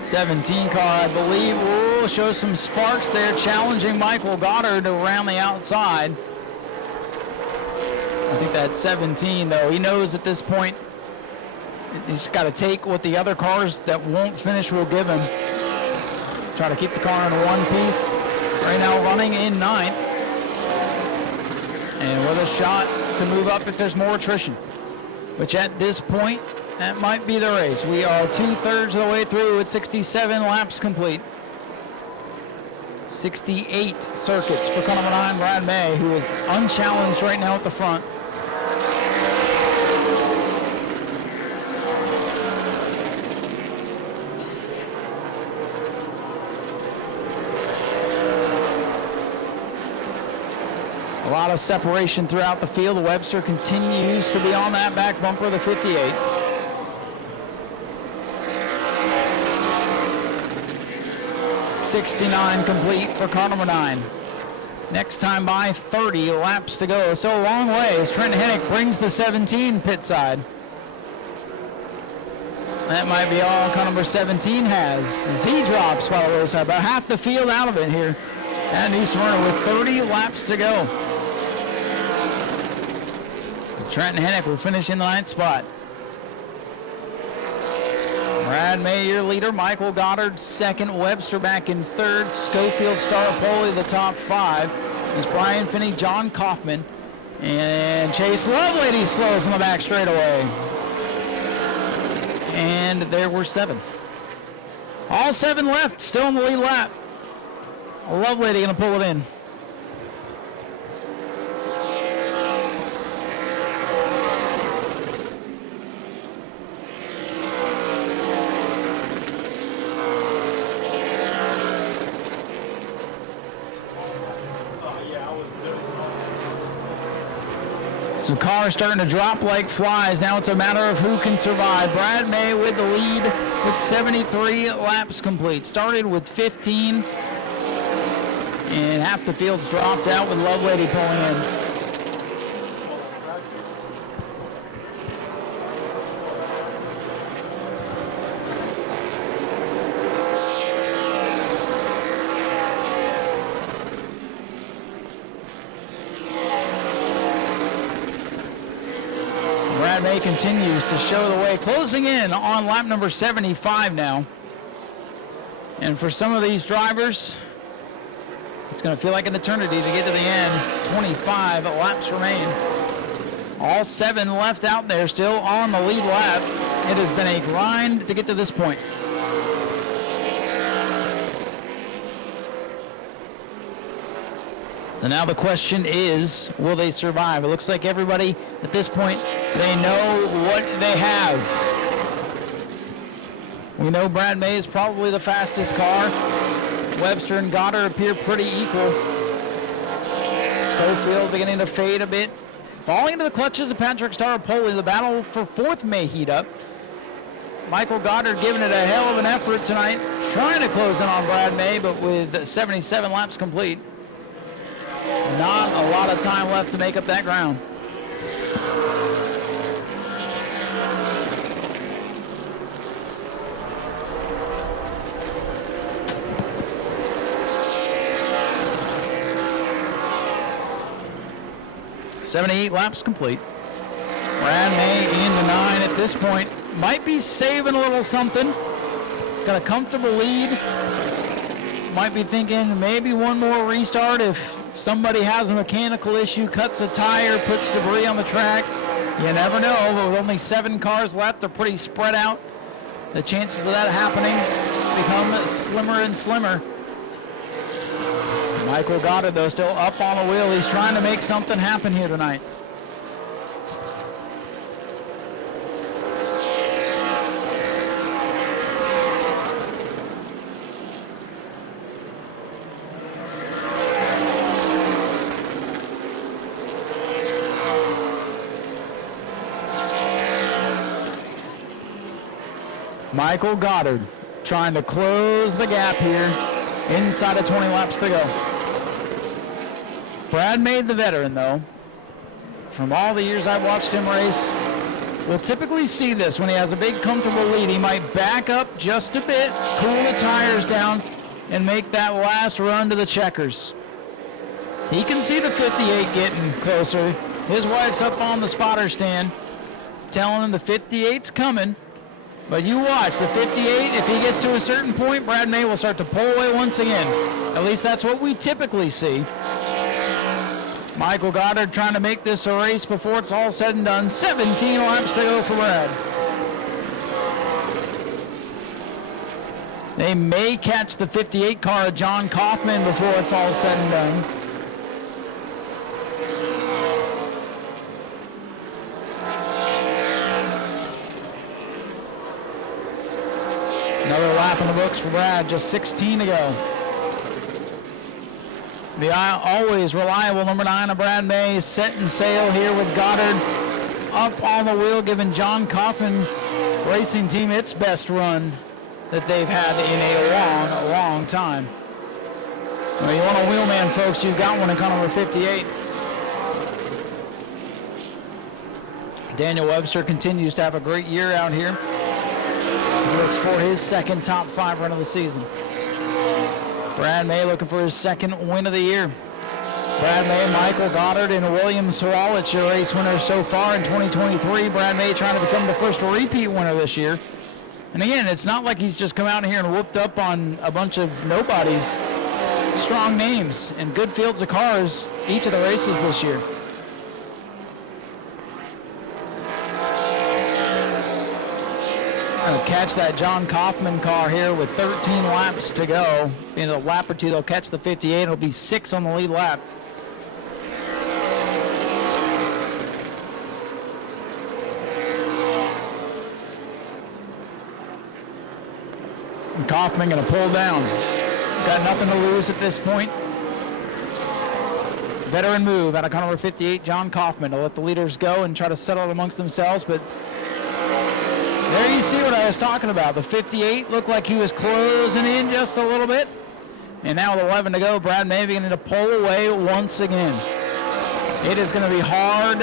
17 car, I believe, will show some sparks there, challenging Michael Goddard around the outside. I think that 17, though, he knows at this point he's got to take what the other cars that won't finish will give him. Try to keep the car in one piece. Right now running in 9th. And with a shot to move up if there's more attrition, which at this point, that might be the race. We are 2/3 of the way through with 67 laps complete. 68 circuits for car number 9, Brad May, who is unchallenged right now at the front. A lot of separation throughout the field. Webster continues to be on that back bumper of the 58. .69 complete for car number 9. Next time by, 30 laps to go. So a long way as Trent Hennick brings the 17 pit side. That might be all car number 17 has, as he drops by the wayside. About half the field out of it here at New Smyrna with 30 laps to go. Trenton Hennick will finish in the 9th spot. Brad May, your leader. Michael Goddard, second. Webster back in third. Schofield, Staropoli, the top 5. There's Brian Finney, John Kaufman, and Chase Lovelady slows in the back straightaway. And there were 7. All 7 left, still in the lead lap. Lovelady going to pull it in. So cars starting to drop like flies. Now it's a matter of who can survive. Brad May with the lead with 73 laps complete. Started with 15. And half the field's dropped out with Lovelady pulling in. Brad May continues to show the way, closing in on lap number 75 now. And for some of these drivers, it's going to feel like an eternity to get to the end. 25 laps remain. All 7 left out there, still on the lead lap. It has been a grind to get to this point. So now the question is, will they survive? It looks like everybody at this point, they know what they have. We know Brad May is probably the fastest car. Webster and Goddard appear pretty equal. Schofield beginning to fade a bit. Falling into the clutches of Patrick Staropoli. The battle for 4th may heat up. Michael Goddard giving it a hell of an effort tonight, trying to close in on Brad May, but with 77 laps complete. Not a lot of time left to make up that ground. .78 laps complete. Brad May into 9 at this point. Might be saving a little something. He's got a comfortable lead. Might be thinking maybe one more restart if somebody has a mechanical issue, cuts a tire, puts debris on the track. You never know, but with only 7 cars left, they're pretty spread out. The chances of that happening become slimmer and slimmer. Michael Goddard, though, still up on the wheel. He's trying to make something happen here tonight. Michael Goddard trying to close the gap here. Inside of 20 laps to go. Brad May, the veteran, though, from all the years I've watched him race, we'll typically see this when he has a big, comfortable lead. He might back up just a bit, cool the tires down, and make that last run to the checkers. He can see the 58 getting closer. His wife's up on the spotter stand telling him the 58's coming. But you watch, the 58, if he gets to a certain point, Brad May will start to pull away once again. At least that's what we typically see. Michael Goddard trying to make this a race before it's all said and done. 17 laps to go for Brad. They may catch the 58 car of John Kaufman before it's all said and done. Another lap in the books for Brad, just 16 to go. The always reliable number 9 of Brad May setting sail here with Goddard up on the wheel, giving John Kaufman Racing Team its best run that they've had in a long time. Well, you want a wheelman, folks, you've got one in car number 58. Daniel Webster continues to have a great year out here. He looks for his second top 5 run of the season. Brad May looking for his second win of the year. Brad May, Michael Goddard, and William Sawalich, your race winners so far in 2023. Brad May trying to become the first repeat winner this year. And again, it's not like he's just come out here and whooped up on a bunch of nobodies. Strong names and good fields of cars each of the races this year. Gonna catch that John Kaufman car here with 13 laps to go. In a lap or two, they'll catch the 58. It'll be 6 on the lead lap. And Kaufman gonna pull down. Got nothing to lose at this point. Veteran move out of car number 58, John Kaufman, to let the leaders go and try to settle it amongst themselves, but there you see what I was talking about. The 58 looked like he was closing in just a little bit. And now with 11 to go, Brad May beginning to pull away once again. It is going to be hard.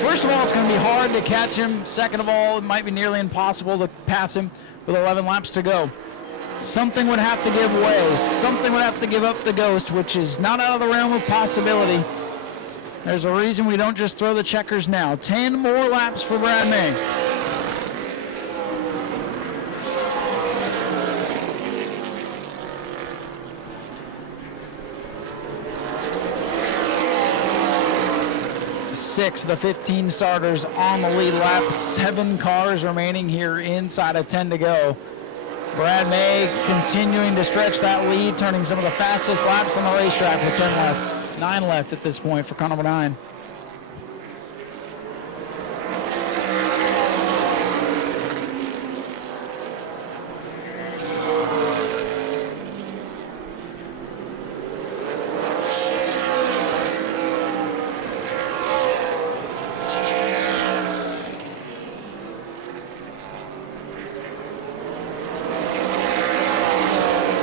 First of all, it's going to be hard to catch him. Second of all, it might be nearly impossible to pass him with 11 laps to go. Something would have to give way. Something would have to give up the ghost, which is not out of the realm of possibility. There's a reason we don't just throw the checkers now. 10 more laps for Brad May. Six of the 15 starters on the lead lap. 7 cars remaining here inside of 10 to go. Brad May continuing to stretch that lead, turning some of the fastest laps on the racetrack with 10 left. 9 left at this point for car number 9.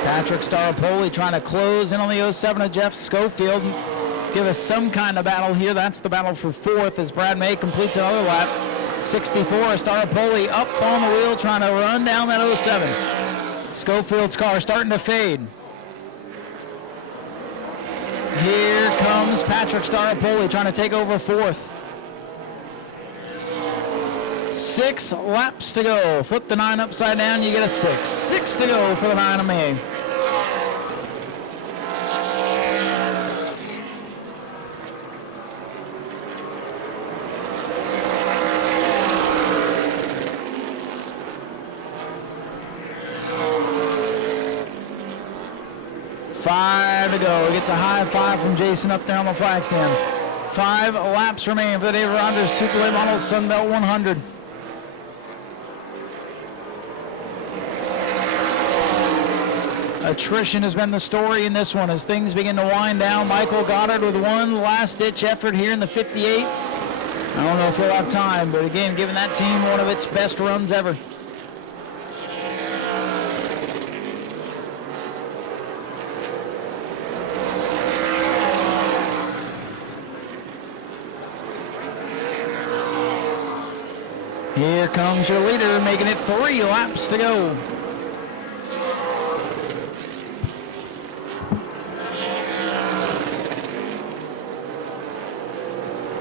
Patrick Staropoli trying to close in on the 07 of Jeff Schofield. Give us some kind of battle here. That's the battle for 4th as Brad May completes another lap. 64, Staropoli up on the wheel trying to run down that 07. Schofield's car starting to fade. Here comes Patrick Staropoli trying to take over 4th. 6 laps to go. Flip the 9 upside down, you get a 6. 6 to go for the 9 of May. To go. He gets a high 5 from Jason up there on the flag stand. 5 laps remain for the Dave Rogers Super Late Model Sunbelt 100. Attrition has been the story in this one as things begin to wind down. Michael Goddard with one last-ditch effort here in the 58. I don't know if he'll have time, but again, giving that team one of its best runs ever. Here comes your leader, making it 3 laps to go.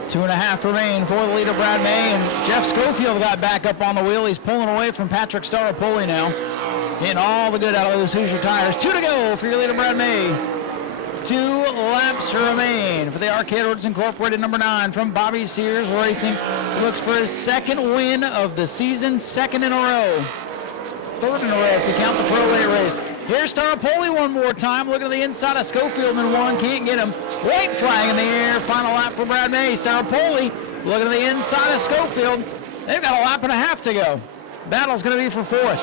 Two and a half remain for the leader, Brad May, and Jeff Schofield got back up on the wheel. He's pulling away from Patrick Staropoli now. Getting all the good out of those Hoosier tires. 2 to go for your leader, Brad May. 2 laps remain for the Arcade Roads Incorporated number 9 from Bobby Sears Racing. He looks for his 2nd win of the season, 2nd in a row. 3rd in a row if you count the pro late race. Here's Staropoli one more time, looking at the inside of Schofield in 1, can't get him. White flag in the air, final lap for Brad May. Staropoli looking at the inside of Schofield. They've got a lap and a half to go. Battle's going to be for 4th.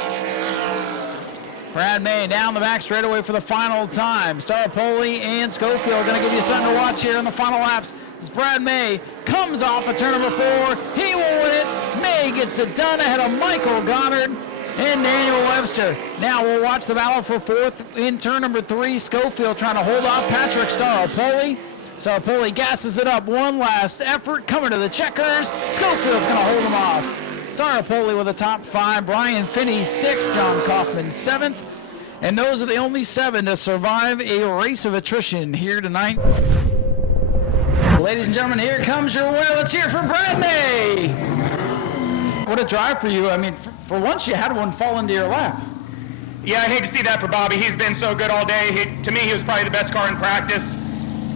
Brad May down the back straightaway for the final time. Staropoli and Schofield going to give you something to watch here in the final laps. As Brad May comes off of turn number 4, he will win it. May gets it done ahead of Michael Goddard and Daniel Webster. Now we'll watch the battle for 4th in turn number 3. Schofield trying to hold off Patrick Staropoli. Staropoli gasses it up. One last effort coming to the checkers. Schofield's going to hold him off. Staropoli with a top 5, Brian Finney 6th, John Kaufman 7th. And those are the only 7 to survive a race of attrition here tonight. Ladies and gentlemen, here comes your winner. Let's hear for Brad May. What a drive for you. I mean, for once you had one fall into your lap. Yeah, I hate to see that for Bobby. He's been so good all day. To me, he was probably the best car in practice.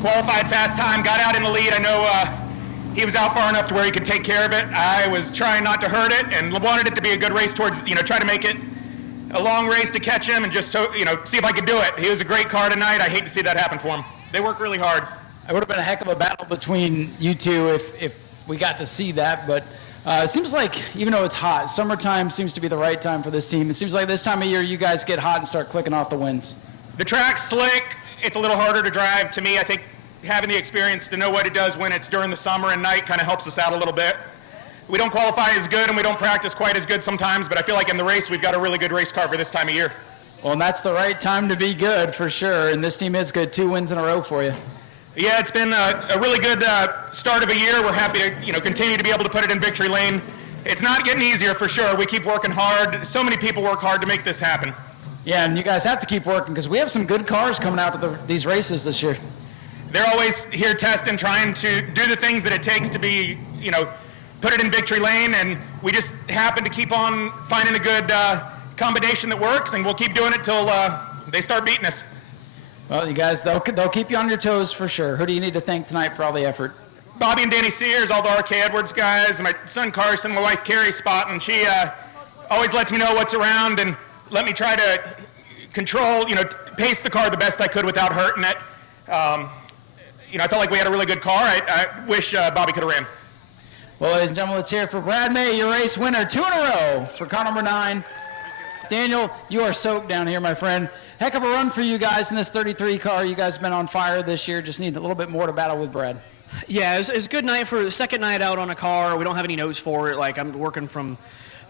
Qualified fast time, got out in the lead. I know he was out far enough to where he could take care of it. I was trying not to hurt it and wanted it to be a good race towards, try to make it a long race to catch him and just, see if I could do it. He was a great car tonight. I hate to see that happen for him. They work really hard. It would have been a heck of a battle between you two if we got to see that, but it seems like, even though it's hot, summertime seems to be the right time for this team. It seems like this time of year you guys get hot and start clicking off the wins. The track's slick. It's a little harder to drive. To me, I think having the experience to know what it does when it's during the summer and night kind of helps us out a little bit. We don't qualify as good and we don't practice quite as good sometimes, but I feel like in the race we've got a really good race car for this time of year. Well, and that's the right time to be good for sure, and this team is good. 2 wins in a row for you. Yeah, it's been a really good start of a year. We're happy to continue to be able to put it in victory lane. It's not getting easier for sure. We keep working hard. So many people work hard to make this happen. Yeah, and you guys have to keep working because we have some good cars coming out of these races this year. They're always here testing, trying to do the things that it takes to be, put it in victory lane, and we just happen to keep on finding a good combination that works, and we'll keep doing it till they start beating us. Well, you guys, they'll keep you on your toes for sure. Who do you need to thank tonight for all the effort? Bobby and Danny Sears, all the RK Edwards guys, my son Carson, my wife Carrie spotting. She always lets me know what's around and let me try to control, pace the car the best I could without hurting it. I felt like we had a really good car. I wish Bobby could have ran. Well, ladies and gentlemen, let's hear it for Brad May, your race winner, 2 in a row for car number 9. Daniel, you are soaked down here, my friend. Heck of a run for you guys in this 33 car. You guys have been on fire this year. Just need a little bit more to battle with Brad. Yeah, it was a good night for the second night out on a car. We don't have any notes for it. Like, I'm working from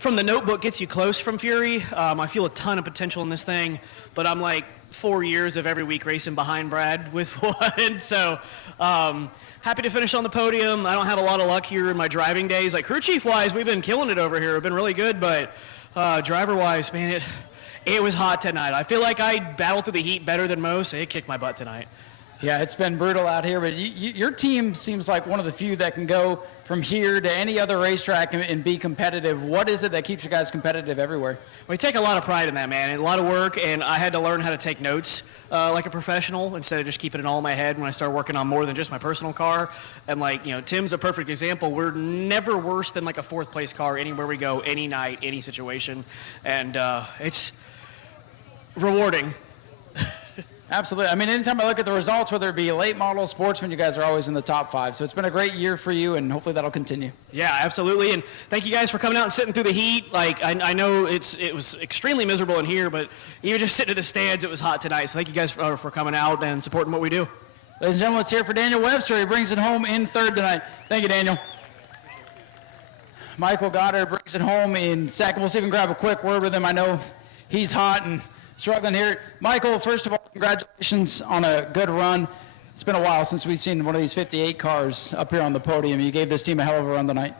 the notebook gets you close from Fury. I feel a ton of potential in this thing, but I'm like 4 years of every week racing behind Brad with one. So happy to finish on the podium. I don't have a lot of luck here in my driving days. Like, crew chief-wise, we've been killing it over here. We've been really good, but driver-wise, man, it was hot tonight. I feel like I battled through the heat better than most. It kicked my butt tonight. Yeah, it's been brutal out here, but your team seems like one of the few that can go from here to any other racetrack and be competitive. What is it that keeps you guys competitive everywhere? We take a lot of pride in that, man, and a lot of work, and I had to learn how to take notes like a professional instead of just keeping it all in my head when I started working on more than just my personal car. And, Tim's a perfect example. We're never worse than, a 4th-place car anywhere we go, any night, any situation, and it's rewarding. Absolutely. I mean, anytime I look at the results, whether it be a late model, Sportsman, you guys are always in the top 5. So it's been a great year for you, and hopefully that'll continue. Yeah, absolutely. And thank you guys for coming out and sitting through the heat. I know it was extremely miserable in here, but even just sitting in the stands, it was hot tonight. So thank you guys for coming out and supporting what we do. Ladies and gentlemen, let's hear it for Daniel Webster. He brings it home in 3rd tonight. Thank you, Daniel. Michael Goddard brings it home in 2nd. We'll see if we can grab a quick word with him. I know he's hot and struggling here. Michael, first of all, congratulations on a good run. It's been a while since we've seen one of these 58 cars up here on the podium. You gave this team a hell of a run tonight.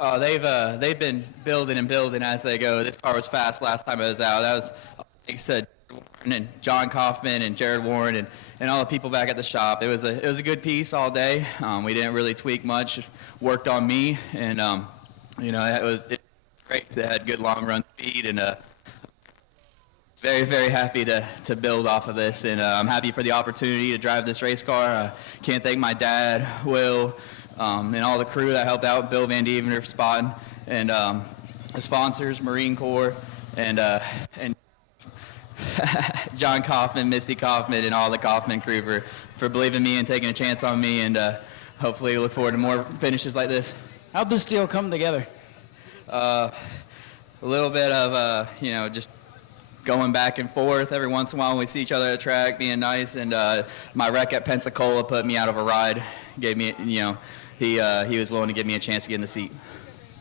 Oh, they've been building and building as they go. This car was fast last time I was out. That was thanks to and John Kaufman and Jared Warren and all the people back at the shop. It was a good piece all day. We didn't really tweak much. Just worked on me, and it was great. They had good long run speed and very, very happy to build off of this, and I'm happy for the opportunity to drive this race car. Can't thank my dad, Will, and all the crew that helped out, Bill Van Dieven for spotting, and the sponsors, Marine Corps, and John Kaufman, Misty Kaufman, and all the Kaufman crew for believing in me and taking a chance on me, and hopefully look forward to more finishes like this. How'd this deal come together? A little bit of, just going back and forth every once in a while when we see each other at the track, being nice, and my wreck at Pensacola put me out of a ride, gave me, he was willing to give me a chance to get in the seat.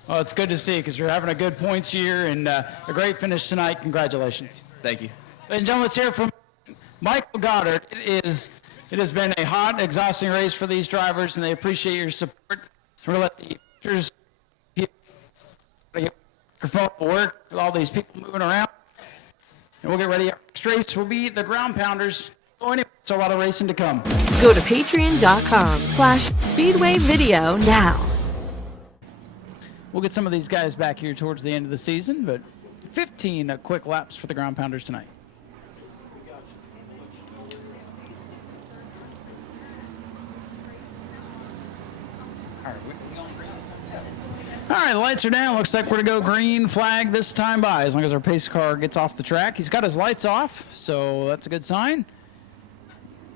Well, it's good to see because you're having a good points year and a great finish tonight. Congratulations. Thank you. Ladies and gentlemen, let's hear from Michael Goddard. It has been a hot, exhausting race for these drivers, and they appreciate your support. So we're going to let the pictures microphone will work with all these people moving around. And we'll get ready. Our next race will be the Ground Pounders. So anyway, it's a lot of racing to come. Go to patreon.com/Speedway Video now. We'll get some of these guys back here towards the end of the season, but 15 quick laps for the Ground Pounders tonight. All right, the lights are down. Looks like we're to go green flag this time by, as long as our pace car gets off the track. He's got his lights off, so that's a good sign.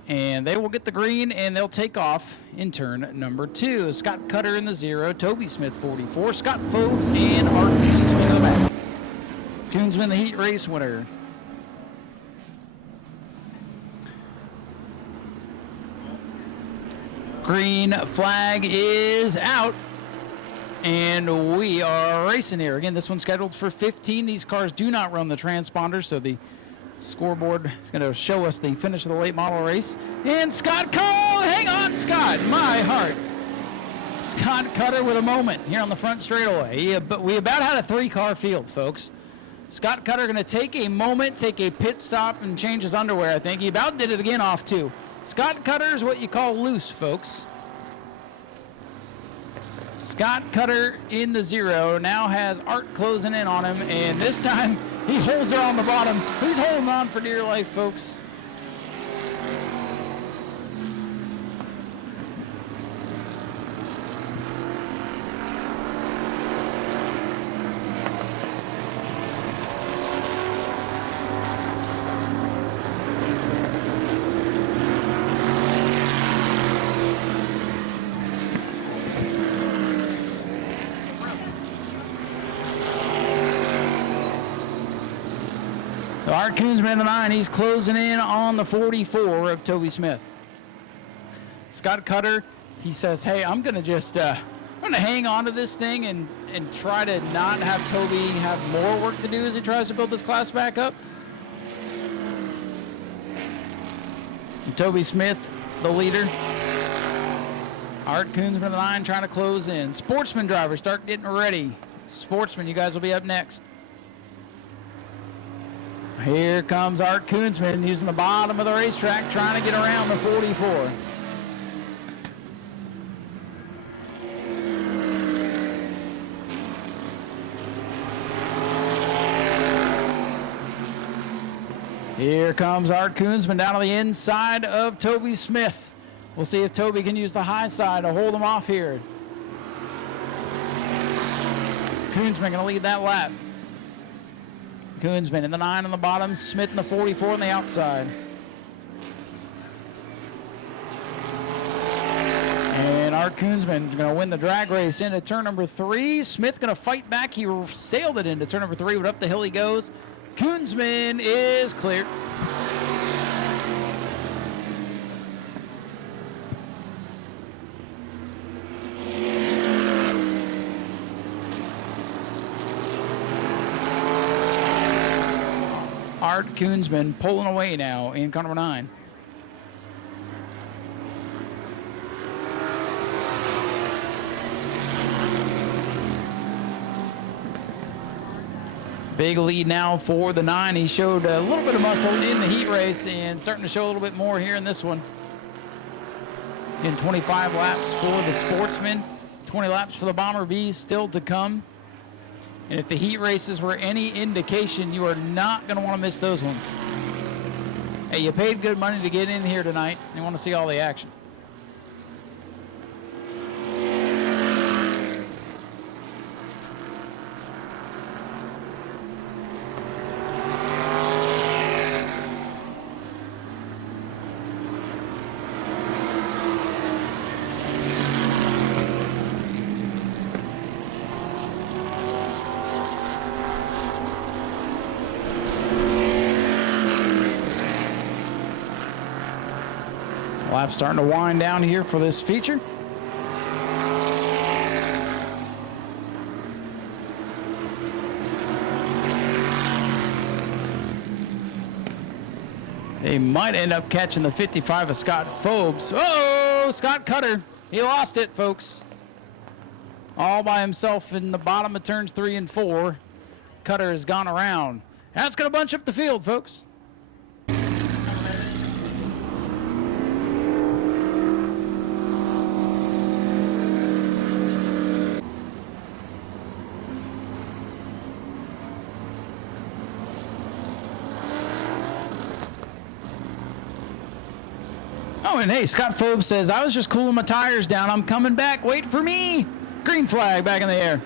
And they will get the green, and they'll take off in turn number 2. Scott Cutter in the 0, Toby Smith 44, Scott Fogues, and Art Koonsman in the back. Koonsman, the heat race winner. Green flag is out. And we are racing here. Again, this one's scheduled for 15. These cars do not run the transponders, so the scoreboard is going to show us the finish of the late model race. And Scott Cole, hang on, Scott, my heart. Scott Cutter with a moment here on the front straightaway. But we about had a 3-car field, folks. Scott Cutter going to take a moment, take a pit stop, and change his underwear, I think. He about did it again off 2. Scott Cutter is what you call loose, folks. Scott Cutter in the 0 now has Art closing in on him, and this time he holds her on the bottom. He's holding on for dear life, folks. Art Koonsman in the 9, he's closing in on the 44 of Toby Smith. Scott Cutter, he says, hey, I'm going to just, I'm going to hang on to this thing and try to not have Toby have more work to do as he tries to build this class back up. And Toby Smith, the leader. Art Koonsman in the 9 trying to close in. Sportsman drivers, start getting ready. Sportsman, you guys will be up next. Here comes Art Koonsman using the bottom of the racetrack, trying to get around the 44. Here comes Art Koonsman down on the inside of Toby Smith. We'll see if Toby can use the high side to hold him off here. Koonsman going to lead that lap. Koonsman in the 9 on the bottom, Smith in the 44 on the outside. And Art Koonsman is going to win the drag race into turn number 3. Smith going to fight back. He sailed it into turn number 3, but up the hill he goes. Koonsman is cleared. Art Koonsman pulling away now in car number 9. Big lead now for the 9. He showed a little bit of muscle in the heat race and starting to show a little bit more here in this one. In 25 laps for the Sportsman, 20 laps for the Bomber Bees still to come. And if the heat races were any indication, you are not going to want to miss those ones. Hey, you paid good money to get in here tonight. You want to see all the action. Lap starting to wind down here for this feature. They might end up catching the 55 of Scott Fogues. Oh, Scott Cutter. He lost it, folks. All by himself in the bottom of turns 3 and 4. Cutter has gone around. That's going to bunch up the field, folks. Oh, and hey, Scott Phobes says, I was just cooling my tires down. I'm coming back. Wait for me. Green flag back in the air.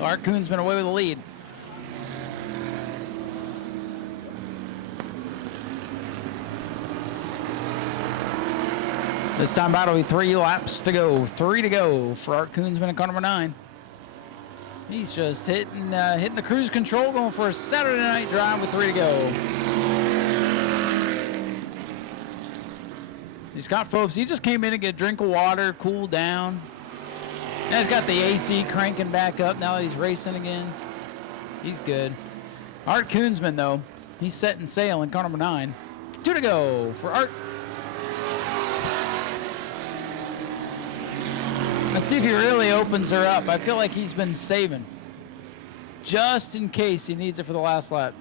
Art Kuhn's been away with the lead. This time out, it'll be 3 laps to go. 3 to go for Art Kuhnsman in car number 9. He's just hitting the cruise control, going for a Saturday night drive with 3 to go. Scott Phobes, he just came in to get a drink of water, cool down. Now he's got the AC cranking back up now that he's racing again. He's good. Art Kuhnsman, though, he's setting sail in car number 9. 2 to go for Art. Let's see if he really opens her up. I feel like he's been saving just in case he needs it for the last lap.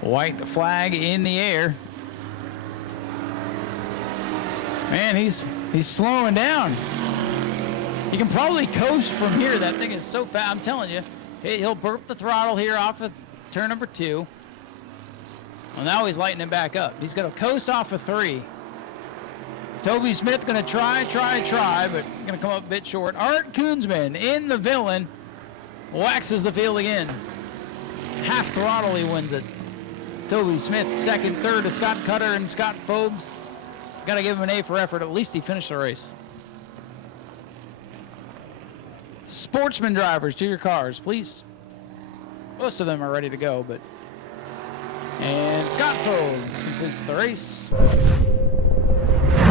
White flag in the air. Man, he's slowing down. He can probably coast from here. That thing is so fast. I'm telling you, he'll burp the throttle here off of turn number 2. Well, now he's lightening back up. He's going to coast off of 3. Toby Smith going to try, but going to come up a bit short. Art Kuhnsman in the villain waxes the field again. Half throttle, he wins it. Toby Smith, second, third to Scott Cutter and Scott Phobes. Got to give him an A for effort. At least he finished the race. Sportsman drivers, to your cars, please. Most of them are ready to go, but... And Scott Phobes completes the race.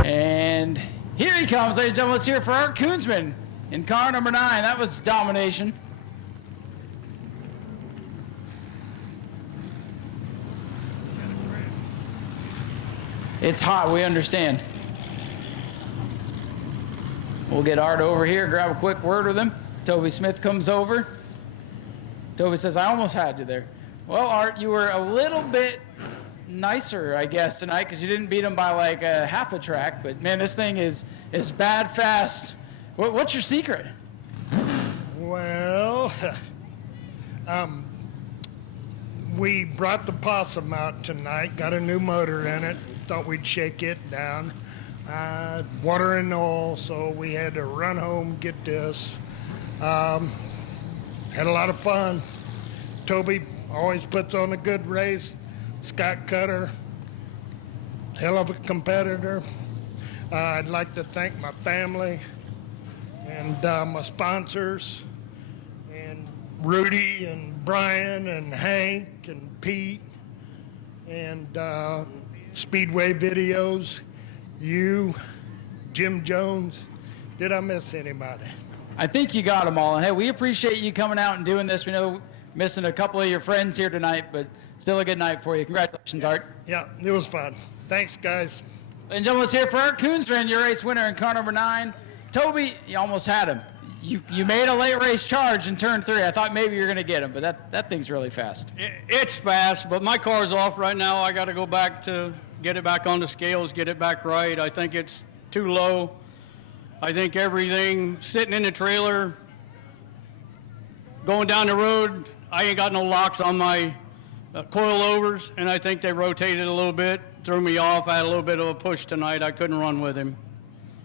And here he comes, ladies and gentlemen. Let's hear it for Art Kuhnsman in car number 9. That was domination. It's hot, we understand. We'll get Art over here, grab a quick word with him. Toby Smith comes over. Toby says, I almost had you there. Well, Art, you were a little bit nicer, I guess, tonight, because you didn't beat him by like a half a track. But, man, this thing is bad fast. What's your secret? Well, we brought the possum out tonight, got a new motor in it. Thought we'd shake it down. Water and oil, so we had to run home, get this. Had a lot of fun. Toby always puts on a good race. Scott Cutter, hell of a competitor. I'd like to thank my family and my sponsors, and Rudy and Brian and Hank and Pete and Speedway Videos, you, Jim Jones. Did I miss anybody? I think you got them all. And hey, we appreciate you coming out and doing this. We know missing a couple of your friends here tonight, but still a good night for you. Congratulations, Art. Yeah, it was fun. Thanks, guys. Ladies and gentlemen, let's hear it for Art Kuhnsman, your race winner in car number 9. Toby, you almost had him. You made a late race charge in turn 3. I thought maybe you were going to get him, but that thing's really fast. It's fast, but my car's off right now. I got to go back to get it back on the scales, get it back right. I think it's too low. I think everything sitting in the trailer, going down the road, I ain't got no locks on my coilovers, and I think they rotated a little bit, threw me off. I had a little bit of a push tonight. I couldn't run with him.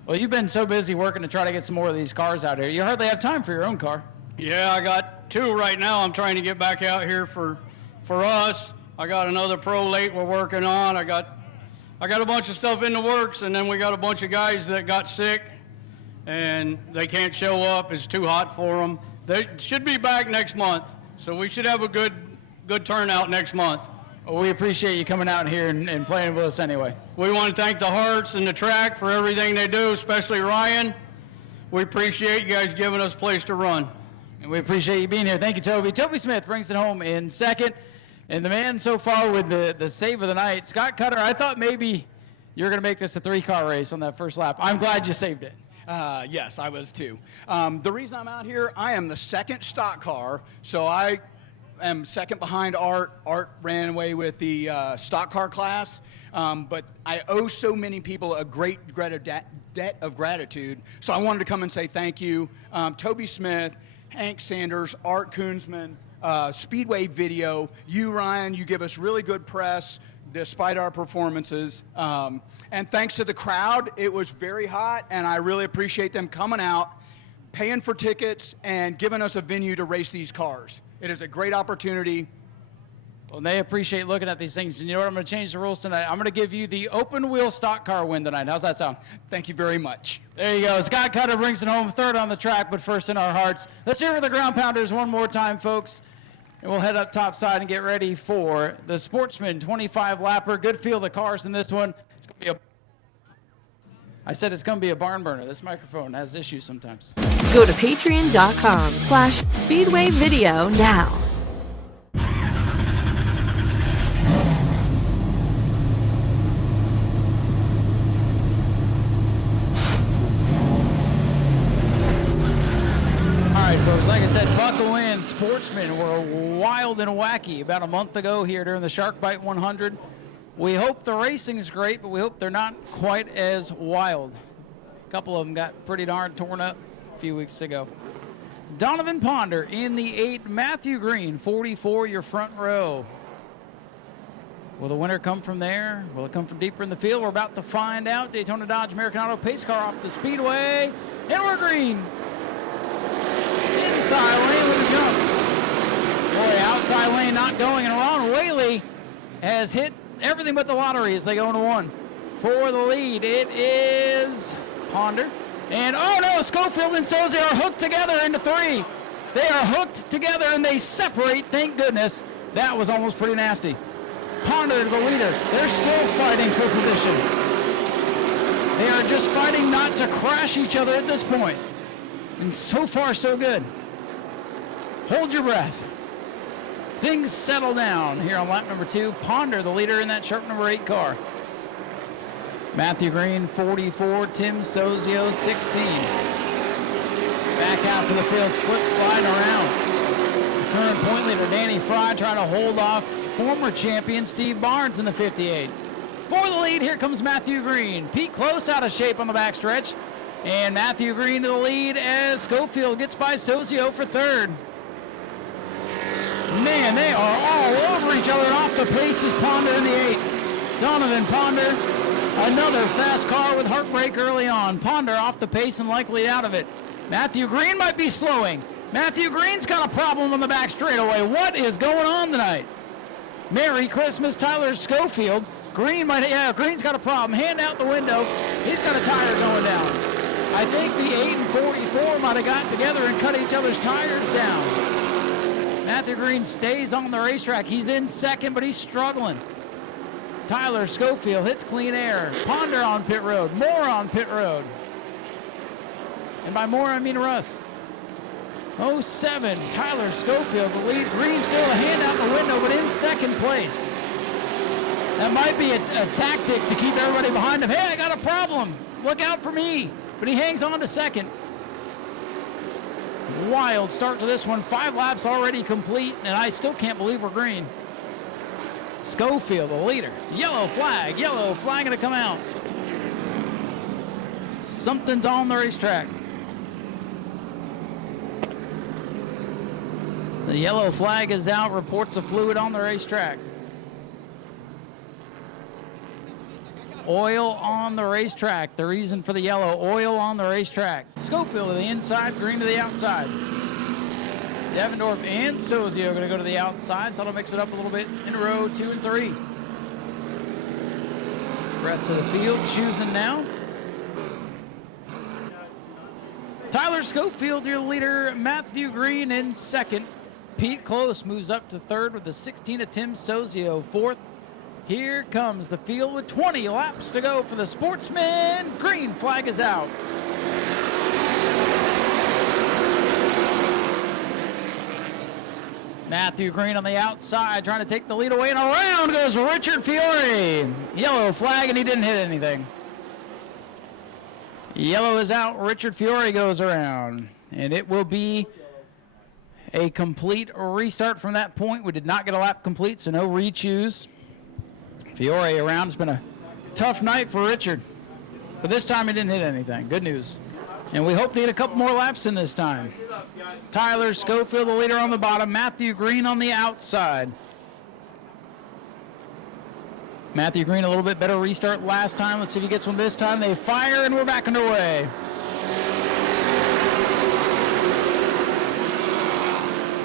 Well, you've been so busy working to try to get some more of these cars out here. You hardly have time for your own car. Yeah, I got 2 right now. I'm trying to get back out here for us. I got another pro late we're working on. I got a bunch of stuff in the works, and then we got a bunch of guys that got sick, and they can't show up. It's too hot for them. They should be back next month, so we should have a good turnout next month. Well, we appreciate you coming out here and playing with us anyway. We want to thank the Hearts and the track for everything they do, especially Ryan. We appreciate you guys giving us a place to run. And we appreciate you being here. Thank you, Toby. Toby Smith brings it home in second. And the man so far with the save of the night, Scott Cutter, I thought maybe you were going to make this a 3-car race on that first lap. I'm glad you saved it. Yes, I was too. The reason I'm out here, I am the second stock car, so I am second behind Art. Art ran away with the stock car class, but I owe so many people a great debt of gratitude, so I wanted to come and say thank you. Toby Smith, Hank Sanders, Art Koonsman, Speedway Video, you, Ryan, you give us really good press despite our performances. And thanks to the crowd, it was very hot, and I really appreciate them coming out, paying for tickets, and giving us a venue to race these cars. It is a great opportunity. Well, they appreciate looking at these things. And you know what? I'm going to change the rules tonight. I'm going to give you the open wheel stock car win tonight. How's that sound? Thank you very much. There you go. Scott Cutter brings it home, third on the track, but first in our hearts. Let's hear it for the ground pounders one more time, folks. And we'll head up topside and get ready for the Sportsman 25-lapper. Good field of cars in this one. It's going to be I said it's going to be a barn burner. This microphone has issues sometimes. Go to patreon.com/Speedway Video now. All right, folks, like I said, buckle in. Sportsmen were wild and wacky about a month ago here during the Shark Bite 100. We hope the racing is great, but we hope they're not quite as wild. A couple of them got pretty darn torn up a few weeks ago. Donovan Ponder in the 8, Matthew Green, 44, your front row. Will the winner come from there? Will it come from deeper in the field? We're about to find out. Daytona Dodge American Auto pace car off the speedway. And we're green. Inside lane with a jump. Boy, outside lane not going, and Ron Whaley has hit everything but the lottery as they go into 1. For the lead, it is Ponder. And, oh no, Schofield and Soze are hooked together into 3. They are hooked together and they separate, thank goodness. That was almost pretty nasty. Ponder, the leader, they're still fighting for position. They are just fighting not to crash each other at this point. And so far, so good. Hold your breath. Things settle down here on lap number 2. Ponder, the leader in that sharp number 8 car. Matthew Green, 44. Tim Sozio, 16. Back out to the field, slip sliding around. The current point leader, Danny Fry, trying to hold off former champion Steve Barnes in the 58. For the lead, here comes Matthew Green. Pete Close out of shape on the backstretch. And Matthew Green to the lead as Schofield gets by Sozio for 3rd. Man, they are all over each other, and off the pace is Ponder in the 8. Donovan Ponder, another fast car with heartbreak early on. Ponder off the pace and likely out of it. Matthew Green might be slowing. Matthew Green's got a problem on the back straightaway. What is going on tonight? Merry Christmas, Tyler Schofield. Green's got a problem. Hand out the window. He's got a tire going down. I think the 8 and 44 might have gotten together and cut each other's tires down. Matthew Green stays on the racetrack. He's in 2nd, but he's struggling. Tyler Schofield hits clean air. Ponder on pit road. Moore on pit road. And by Moore, I mean Russ. 07, Tyler Schofield, the lead. Green still a hand out the window, but in 2nd place. That might be a tactic to keep everybody behind him. Hey, I got a problem. Look out for me. But he hangs on to 2nd. Wild start to this one. 5 laps already complete, and I still can't believe we're green. Schofield, the leader. Yellow flag going to come out. Something's on the racetrack. The yellow flag is out. Reports of fluid on the racetrack. Oil on the racetrack. The reason for the yellow, oil on the racetrack. Schofield to the inside, Green to the outside. Devendorf and Sozio are going to go to the outside, so that'll mix it up a little bit in row 2 and 3. Rest of the field choosing now. Tyler Schofield, your leader. Matthew Green in 2nd. Pete Close moves up to 3rd with the 16 of Tim Sozio. 4th. Here comes the field with 20 laps to go for the Sportsman. Green flag is out. Matthew Green on the outside trying to take the lead away, and around goes Richard Fiore. Yellow flag, and he didn't hit anything. Yellow is out. Richard Fiore goes around, and it will be a complete restart from that point. We did not get a lap complete, so no re-choose. Fiore around. It's been a tough night for Richard, but this time he didn't hit anything. Good news. And we hope to get a couple more laps in this time. Tyler Schofield, the leader, on the bottom. Matthew Green on the outside. Matthew Green, a little bit better restart last time. Let's see if he gets one this time. They fire, and we're back underway.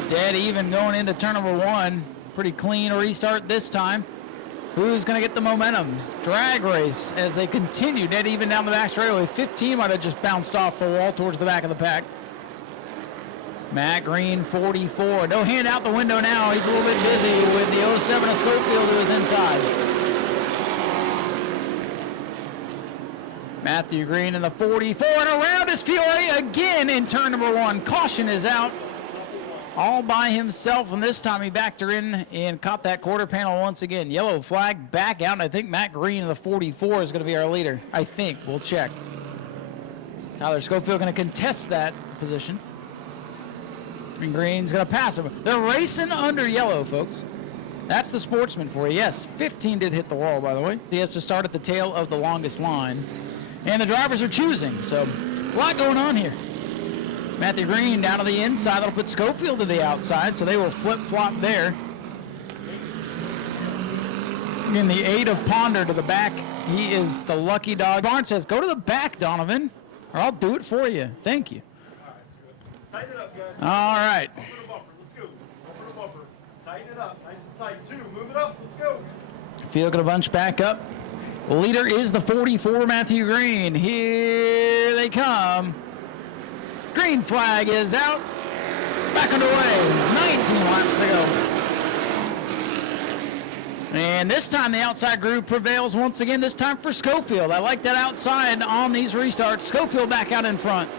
Dead even going into turn number 1. Pretty clean restart this time. Who's going to get the momentum? Drag race as they continue. Dead even down the back straightaway. 15 might have just bounced off the wall towards the back of the pack. Matt Green, 44. No hand out the window now. He's a little bit busy with the 07 of Schofield, who is inside. Matthew Green in the 44, and around is Fiore again in turn number 1. Caution is out. All by himself, and this time he backed her in and caught that quarter panel once again. Yellow flag back out, and I think Matt Green in the 44 is going to be our leader. I think. We'll check. Tyler Schofield going to contest that position. And Green's going to pass him. They're racing under yellow, folks. That's the Sportsman for you. Yes, 15 did hit the wall, by the way. He has to start at the tail of the longest line. And the drivers are choosing, so a lot going on here. Matthew Green down to the inside. That'll put Schofield to the outside, so they will flip-flop there. In the 8 of Ponder to the back. He is the lucky dog. Barnes says, go to the back, Donovan, or I'll do it for you. Thank you. Tighten it up, guys. All right. Bumper to bumper. Let's go. Bumper to bumper. Tighten it up. Nice and tight. 2. Move it up. Let's go. Field going to bunch back up. The leader is the 44, Matthew Green. Here they come. Green flag is out. Back underway. 19 laps to go. And this time the outside group prevails once again, this time for Schofield. I like that outside on these restarts. Schofield back out in front.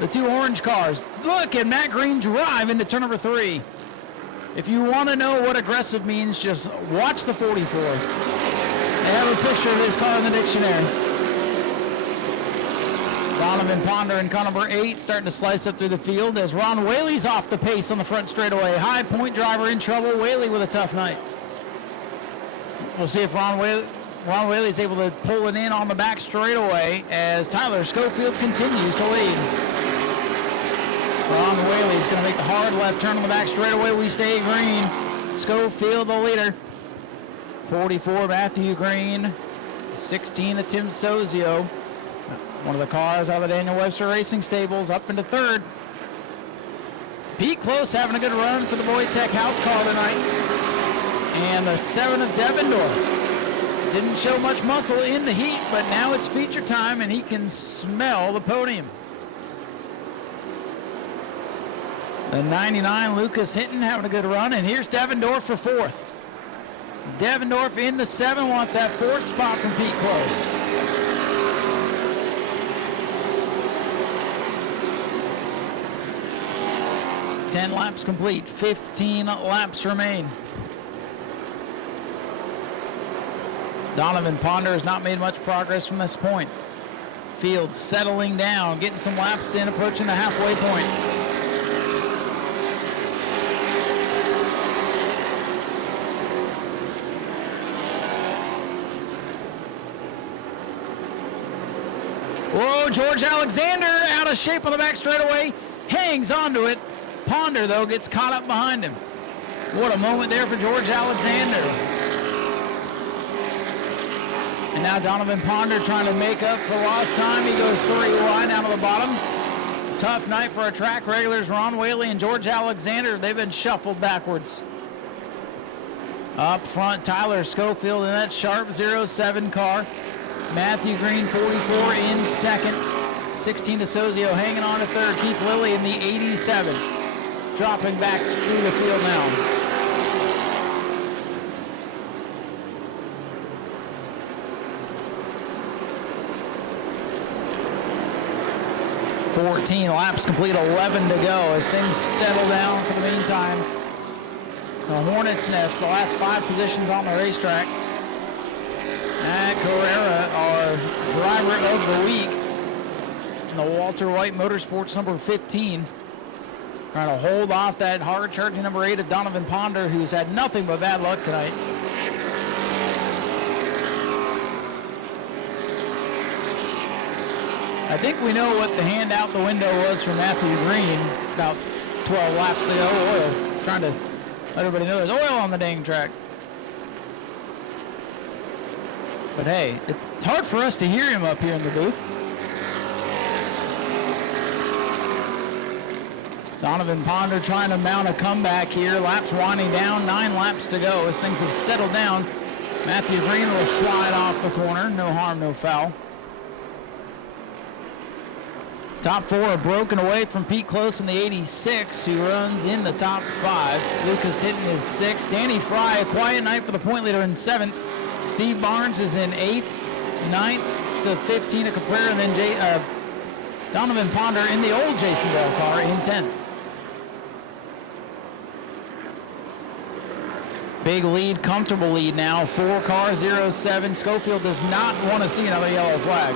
The 2 orange cars. Look at Matt Green drive into turn number 3. If you want to know what aggressive means, just watch the 44. They have a picture of this car in the dictionary. Donovan Ponder in car number 8 starting to slice up through the field as Ron Whaley's off the pace on the front straightaway. High point driver in trouble. Whaley with a tough night. We'll see if Ron Whaley is able to pull it in on the back straightaway as Tyler Schofield continues to lead. Ron Whaley's going to make the hard left turn on the back straightaway. We stay green. Schofield the leader. 44 Matthew Green. 16 of Tim Sozio. One of the cars out of the Daniel Webster Racing Stables up into 3rd. Pete Close having a good run for the Boytech house car tonight. And the 7 of Devendorf. Didn't show much muscle in the heat, but now it's feature time and he can smell the podium. The 99 Lucas Hinton having a good run, and here's Devendorf for 4th. Devendorf in the 7 wants that 4th spot from Pete Close. Ten laps complete, 15 laps remain. Donovan Ponder has not made much progress from this point. Field settling down, getting some laps in, approaching the halfway point. Whoa, George Alexander out of shape on the back straightaway, hangs onto it. Ponder, though, gets caught up behind him. What a moment there for George Alexander. And now Donovan Ponder trying to make up for lost time. He goes 3 wide down to the bottom. Tough night for our track regulars, Ron Whaley and George Alexander. They've been shuffled backwards. Up front, Tyler Schofield in that sharp 07 car. Matthew Green, 44 in 2nd. 16 DeSozio hanging on to 3rd. Keith Lilly in the 87. Dropping back through the field now. .14 laps complete, 11 to go as things settle down for the meantime It's a hornet's nest, the last 5 positions on the racetrack. Matt Carrera, our driver of the week in the Walter White Motorsports number 15. Trying to hold off that hard-charging number 8 of Donovan Ponder, who's had nothing but bad luck tonight. I think we know what the hand out the window was for Matthew Green about 12 laps ago. Oil. Trying to let everybody know there's oil on the dang track. But hey, it's hard for us to hear him up here in the booth. Donovan Ponder trying to mount a comeback here. Laps winding down, 9 laps to go as things have settled down. Matthew Green will slide off the corner. No harm, no foul. Top 4 are broken away from Pete Close in the 86, who runs in the top 5. Lucas Hinton is 6th. Danny Fry, a quiet night for the point leader, in 7th. Steve Barnes is in 8th. 9th to 15 of Caprera, and then Donovan Ponder in the old Jason Bell car in 10th. Big lead, comfortable lead now. 4 car, 0-7. Schofield does not want to see another yellow flag.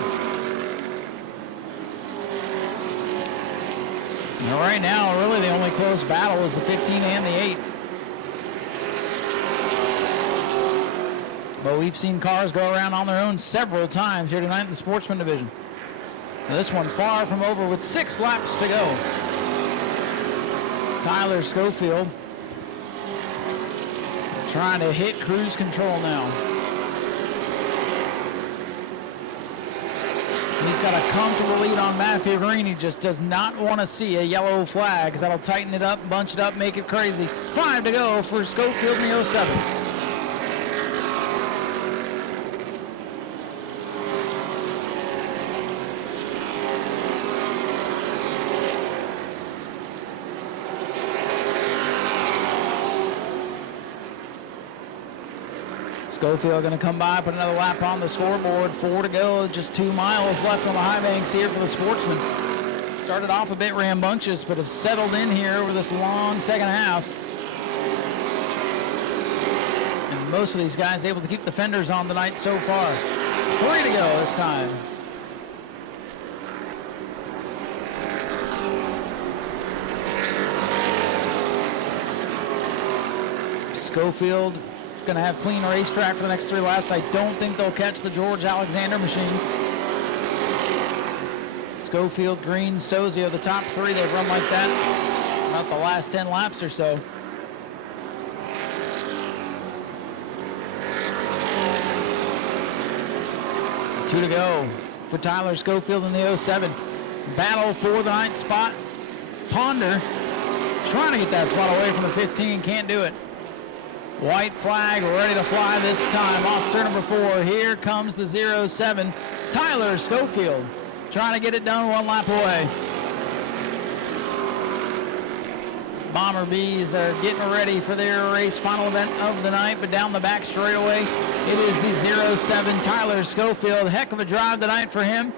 And right now, really the only close battle is the 15 and the 8. But we've seen cars go around on their own several times here tonight in the Sportsman division. Now this one far from over with 6 laps to go. Tyler Schofield trying to hit cruise control now. He's got a comfortable lead on Matthew Green. He just does not want to see a yellow flag, because that'll tighten it up, bunch it up, make it crazy. 5 to go for Schofield in the 07. Schofield going to come by, put another lap on the scoreboard. 4 to go, just 2 miles left on the high banks here for the Sportsman. Started off a bit rambunctious, but have settled in here over this long second half. And most of these guys able to keep the fenders on tonight so far. 3 to go this time. Schofield going to have clean racetrack for the next 3 laps. I don't think they'll catch the George Alexander machine. Schofield, Green, Sozio, the top 3, they've run like that about the last 10 laps or so. Two to go for Tyler Schofield in the 07. Battle for the 9th spot. Ponder trying to get that spot away from the 15, can't do it. White flag ready to fly this time off turn number 4. Here comes the 07. Tyler Schofield trying to get it done 1 lap away. Bomber Bees are getting ready for their race final event of the night, but down the back straightaway, it is the 07 Tyler Schofield. Heck of a drive tonight for him.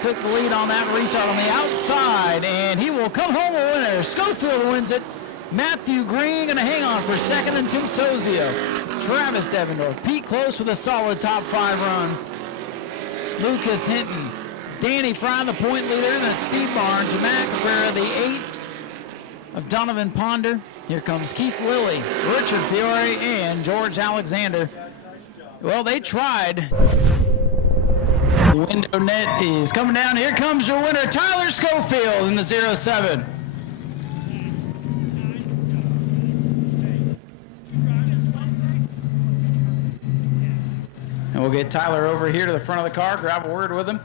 Took the lead on that restart on the outside, and he will come home a winner. Schofield wins it. Matthew Green going to hang on for 2nd, and Tim Sozio. Travis Devendorf, Pete Close with a solid top 5 run. Lucas Hinton, Danny Fry, the point leader, and then Steve Barnes, Matt Cabrera, the 8 of Donovan Ponder. Here comes Keith Lilly, Richard Fiore, and George Alexander. Well, they tried. The window net is coming down. Here comes your winner, Tyler Schofield in the 07. And we'll get Tyler over here to the front of the car, grab a word with him.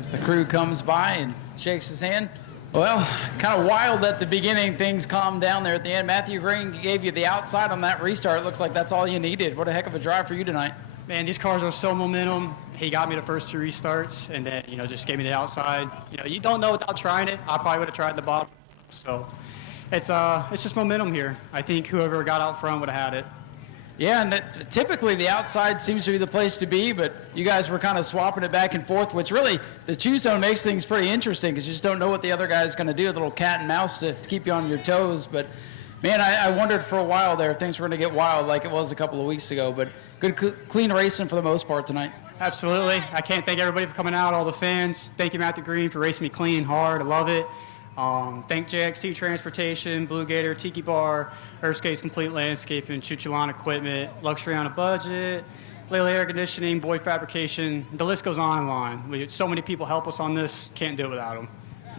As the crew comes by and shakes his hand. Well, kind of wild at the beginning. Things calmed down there at the end. Matthew Green gave you the outside on that restart. It looks like that's all you needed. What a heck of a drive for you tonight. Man, these cars are so momentum. He got me the first 2 restarts, and then, just gave me the outside. You don't know without trying it. I probably would have tried the bottom. So it's just momentum here. I think whoever got out front would have had it. Yeah, and typically the outside seems to be the place to be, but you guys were kind of swapping it back and forth, which really, the choose zone makes things pretty interesting because you just don't know what the other guy's going to do, a little cat and mouse to keep you on your toes. But, man, I wondered for a while there if things were going to get wild like it was a couple of weeks ago. But good, clean racing for the most part tonight. Absolutely. I can't thank everybody for coming out, all the fans. Thank you, Matthew Green, for racing me clean, hard. I love it. Thank JXT Transportation, Blue Gator, Tiki Bar, Earthscape's Complete Landscaping, Chuchalon Equipment, Luxury on a Budget, Lele Air Conditioning, Boyd Fabrication. The list goes on and on. So many people help us on this. Can't do it without them.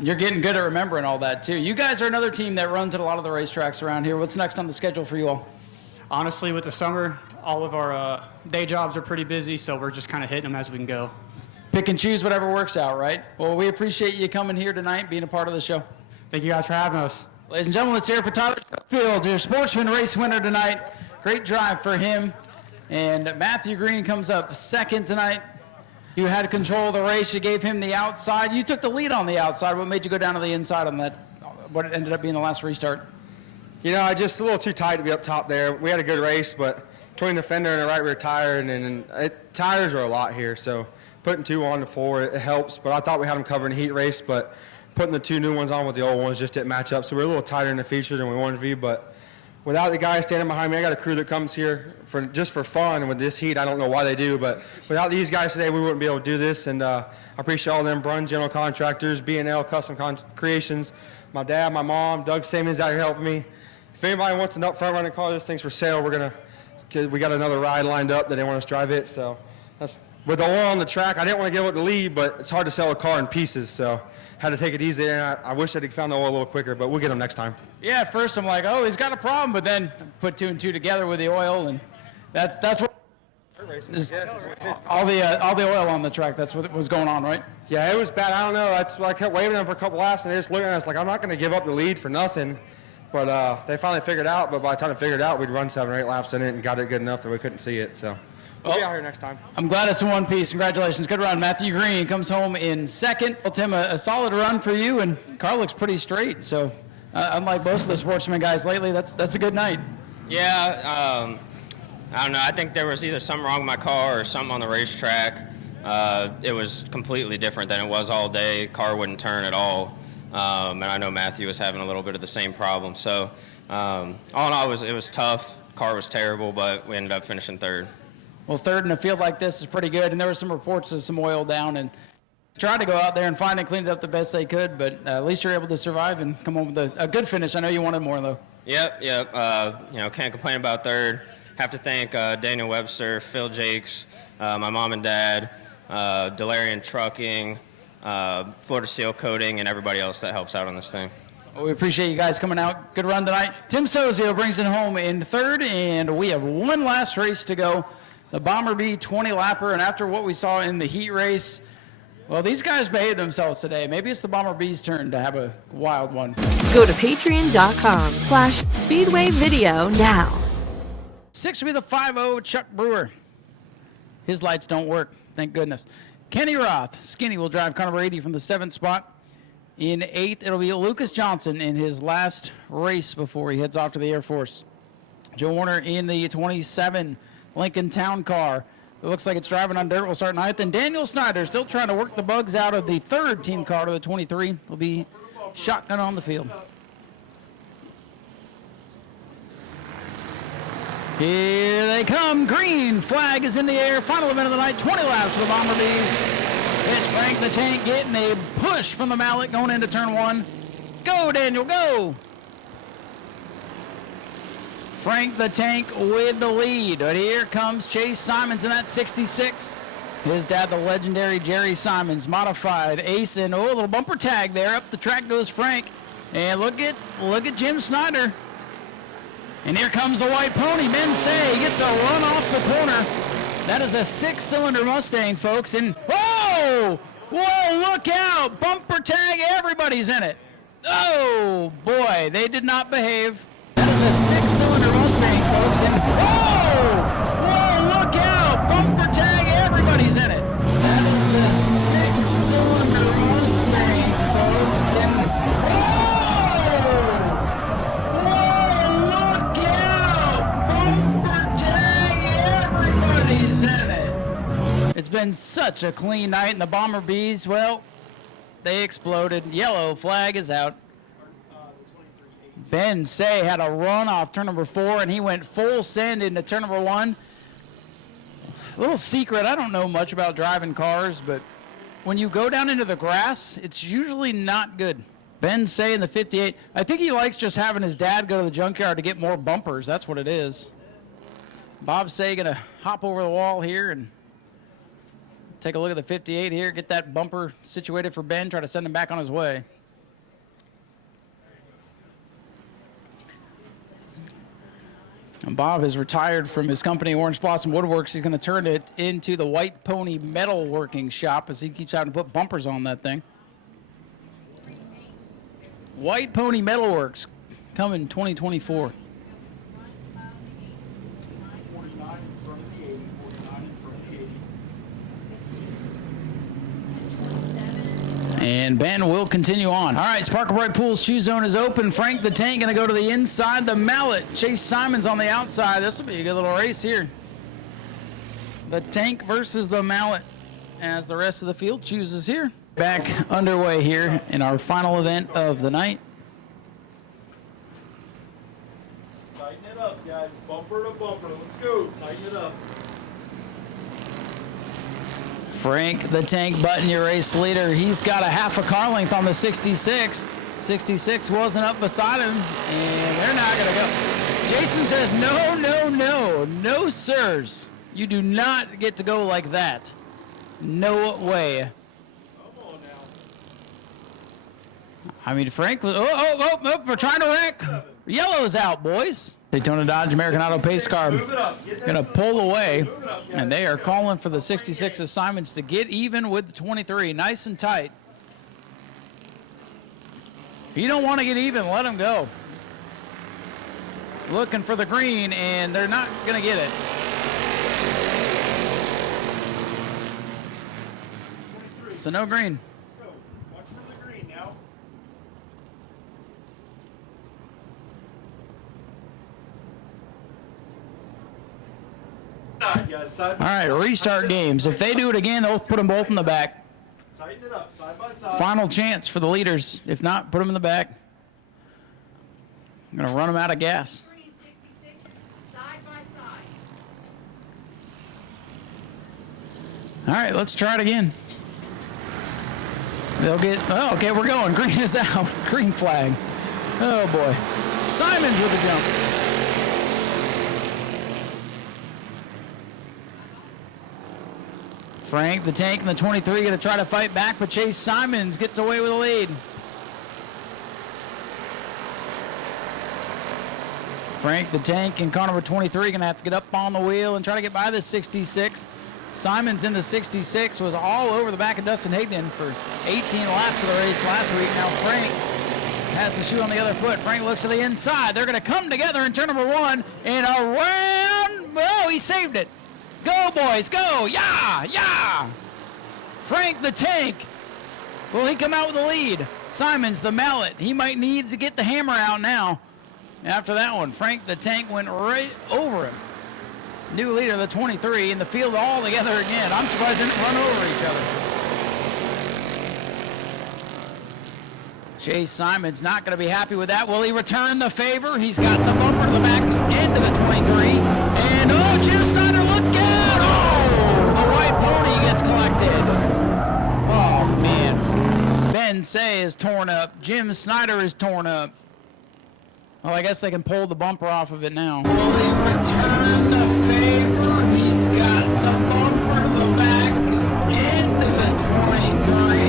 You're getting good at remembering all that, too. You guys are another team that runs at a lot of the racetracks around here. What's next on the schedule for you all? Honestly, with the summer, all of our day jobs are pretty busy, so we're just kind of hitting them as we can go. Pick and choose whatever works out, right? Well, we appreciate you coming here tonight and being a part of the show. Thank you guys for having us. Ladies and gentlemen, let's hear it for Tyler Field, your Sportsman race winner tonight. Great drive for him. And Matthew Green comes up second tonight. You had control of the race. You gave him the outside. You took the lead on the outside. What made you go down to the inside on that, what ended up being the last restart? You know, just a little too tight to be up top there. We had a good race, but between the fender and the right rear tire, and tires are a lot here, so putting 2 on to 4, it helps. But I thought we had them covered in the heat race, but putting the 2 new ones on with the old ones just didn't match up. So we're a little tighter in the feature than we wanted to be. But without the guy standing behind me, I got a crew that comes here just for fun. And with this heat, I don't know why they do. But without these guys today, we wouldn't be able to do this. And I appreciate all them Brun General Contractors, B&L Custom Creations, my dad, my mom, Doug Simmons out here helping me. If anybody wants an up front running car, this thing's for sale. We got another ride lined up that they want us to drive it. So that's, with the oil on the track, I didn't want to give it the lead, but it's hard to sell a car in pieces. So had to take it easy, and I wish I'd found the oil a little quicker, but we'll get them next time. Yeah, at first I'm like, oh, he's got a problem, but then put 2 and 2 together with the oil, and that's what all the oil on the track. That's what was going on, right? Yeah, it was bad. I don't know. That's why I kept waving them for a couple laps, and they just looked at us like, I'm not going to give up the lead for nothing. But they finally figured it out. But by the time they figured it out, we'd run 7 or 8 laps in it and got it good enough that we couldn't see it. So we'll be out here next time. I'm glad it's in one piece. Congratulations. Good run. Matthew Green comes home in second. Well, Tim, a solid run for you, and car looks pretty straight. So unlike most of the Sportsman guys lately, that's a good night. Yeah, I don't know. I think there was either something wrong with my car or something on the racetrack. It was completely different than it was all day. Car wouldn't turn at all. And I know Matthew was having a little bit of the same problem. So all in all, it was tough. Car was terrible, but we ended up finishing third. Well, third in a field like this is pretty good, and there were some reports of some oil down, and tried to go out there and find and clean it up the best they could, but at least you're able to survive and come home with a good finish. I know you wanted more, though. Yep. Can't complain about third. Have to thank Daniel Webster, Phil Jakes, my mom and dad, Delarian Trucking, Florida Seal Coating, and everybody else that helps out on this thing. Well, we appreciate you guys coming out. Good run tonight. Tim Sozio brings it home in third, and we have one last race to go. The Bomber Bee 20-lapper, and after what we saw in the heat race, well, these guys behaved themselves today. Maybe it's the Bomber Bee's turn to have a wild one. Go to patreon.com/Speedway Video now. 6 will be the 5-0 Chuck Brewer. His lights don't work, thank goodness. Kenny Roth, Skinny, will drive car number 80 from the 7th spot. In 8th, it'll be Lucas Johnson in his last race before he heads off to the Air Force. Joe Warner in the 27 Lincoln Town car. It looks like it's driving on dirt. We'll start 9th. And Daniel Snyder still trying to work the bugs out of the 3rd team car to the 23. Will be shotgun on the field. Here they come. Green flag is in the air. Final event of the night. 20 laps for the Bomber Bees. It's Frank the Tank getting a push from the mallet going into turn 1. Go, Daniel, go. Frank the Tank with the lead. But here comes Chase Simons in that 66. His dad, the legendary Jerry Simons, modified ace, and a little bumper tag there. Up the track goes Frank. And look at Jim Snyder. And here comes the white pony. Men say he gets a run off the corner. That is a 6-cylinder Mustang, folks. And whoa, look out. Bumper tag, everybody's in it. Oh, boy, they did not behave. That is a 6-cylinder Mustang, folks. And whoa, look out. Bumper tag, everybody's in it. That is a 6-cylinder Mustang, folks. And whoa, look out. Bumper tag. It's been such a clean night, and the Bomber Bees, well, they exploded. Yellow flag is out. Ben Say had a run off turn number 4, and he went full send into turn number 1. A little secret, I don't know much about driving cars, but when you go down into the grass, it's usually not good. Ben Say in the 58. I think he likes just having his dad go to the junkyard to get more bumpers. That's what it is. Bob Say going to hop over the wall here and take a look at the 58 here, get that bumper situated for Ben, try to send him back on his way. And Bob has retired from his company, Orange Blossom Woodworks. He's going to turn it into the White Pony Metal Working Shop as he keeps having to put bumpers on that thing. White Pony Metalworks coming 2024. And Ben will continue on. All right, Sparkle Bright Pools Shoe Zone is open. Frank the Tank going to go to the inside. The Mallet. Chase Simons on the outside. This will be a good little race here. The Tank versus the Mallet as the rest of the field chooses here. Back underway here in our final event of the night. Tighten it up, guys. Bumper to bumper. Let's go. Tighten it up. Frank the Tank Button, your race leader. He's got a half a car length on the 66. 66 wasn't up beside him, and they're not going to go. Jason says, no, no, no. No, sirs. You do not get to go like that. No way. I mean, Frank was, oh, we're trying to wreck. Yellow's out, boys. Daytona Dodge American Auto Pace Car gonna pull away, and they are calling for the 66 assignments to get even with the 23. Nice and tight. If you don't want to get even, let them go. Looking for the green, and they're not gonna get it. So no green. Watch for the green now. All right, restart games. If they do it again, they'll put them both in the back. Tighten it up, side by side. Final chance for the leaders. If not, put them in the back. I'm going to run them out of gas. All right, let's try it again. They'll get, oh, okay, we're going. Green is out. Green flag. Oh, boy. Simons with the jump. Frank the Tank and the 23 going to try to fight back, but Chase Simons gets away with a lead. Frank the Tank and car number 23 going to have to get up on the wheel and try to get by this 66. Simons in the 66 was all over the back of Dustin Higdon for 18 laps of the race last week. Now Frank has the shoe on the other foot. Frank looks to the inside. They're going to come together in turn number 1 and around. Oh, he saved it. Go, boys, go. Yeah, yeah. Frank the Tank. Will he come out with the lead? Simons, the Mallet. He might need to get the hammer out now. After that one, Frank the Tank went right over him. New leader, the 23, in the field all together again. I'm surprised they didn't run over each other. Chase Simons not going to be happy with that. Will he return the favor? He's got the bumper to the back end of the 23. And, oh, Jim Snyder, look out! Oh, the White Pony gets collected. Oh, man. Ben Say is torn up. Jim Snyder is torn up. Well, I guess they can pull the bumper off of it now. Will he return the favor? He's got the bumper to the back end of the 23.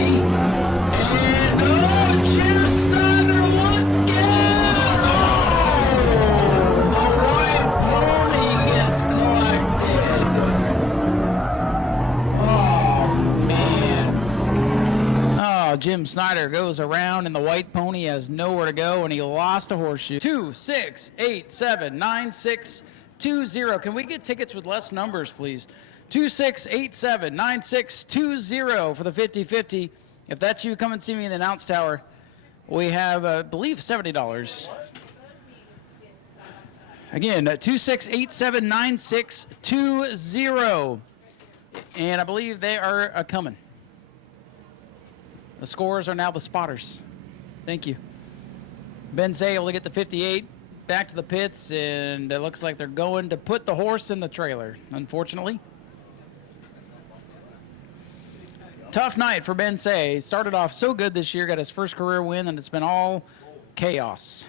And, oh, Jim Snyder, look out! Oh, the White Pony gets collected. Oh, man. Oh, Jim Snyder goes around, and the White Pony has nowhere to go, and he lost a horseshoe. 2, 6, 8, 7, 9, 6, 2, 0. Can we get tickets with less numbers, please? 2, 6, 8, 7, 9, 6, 2, 0 for the 50-50. If that's you, come and see me in the announce tower. We have, I believe, $70. Again, 2, 6, 8, 7, 9, 6, 2, 0 And I believe they are coming. The scores are now the spotters. Thank you. Ben Say able to get the 58 back to the pits, and it looks like they're going to put the horse in the trailer, unfortunately. Tough night for Ben Say. He started off so good this year, got his first career win, and it's been all chaos.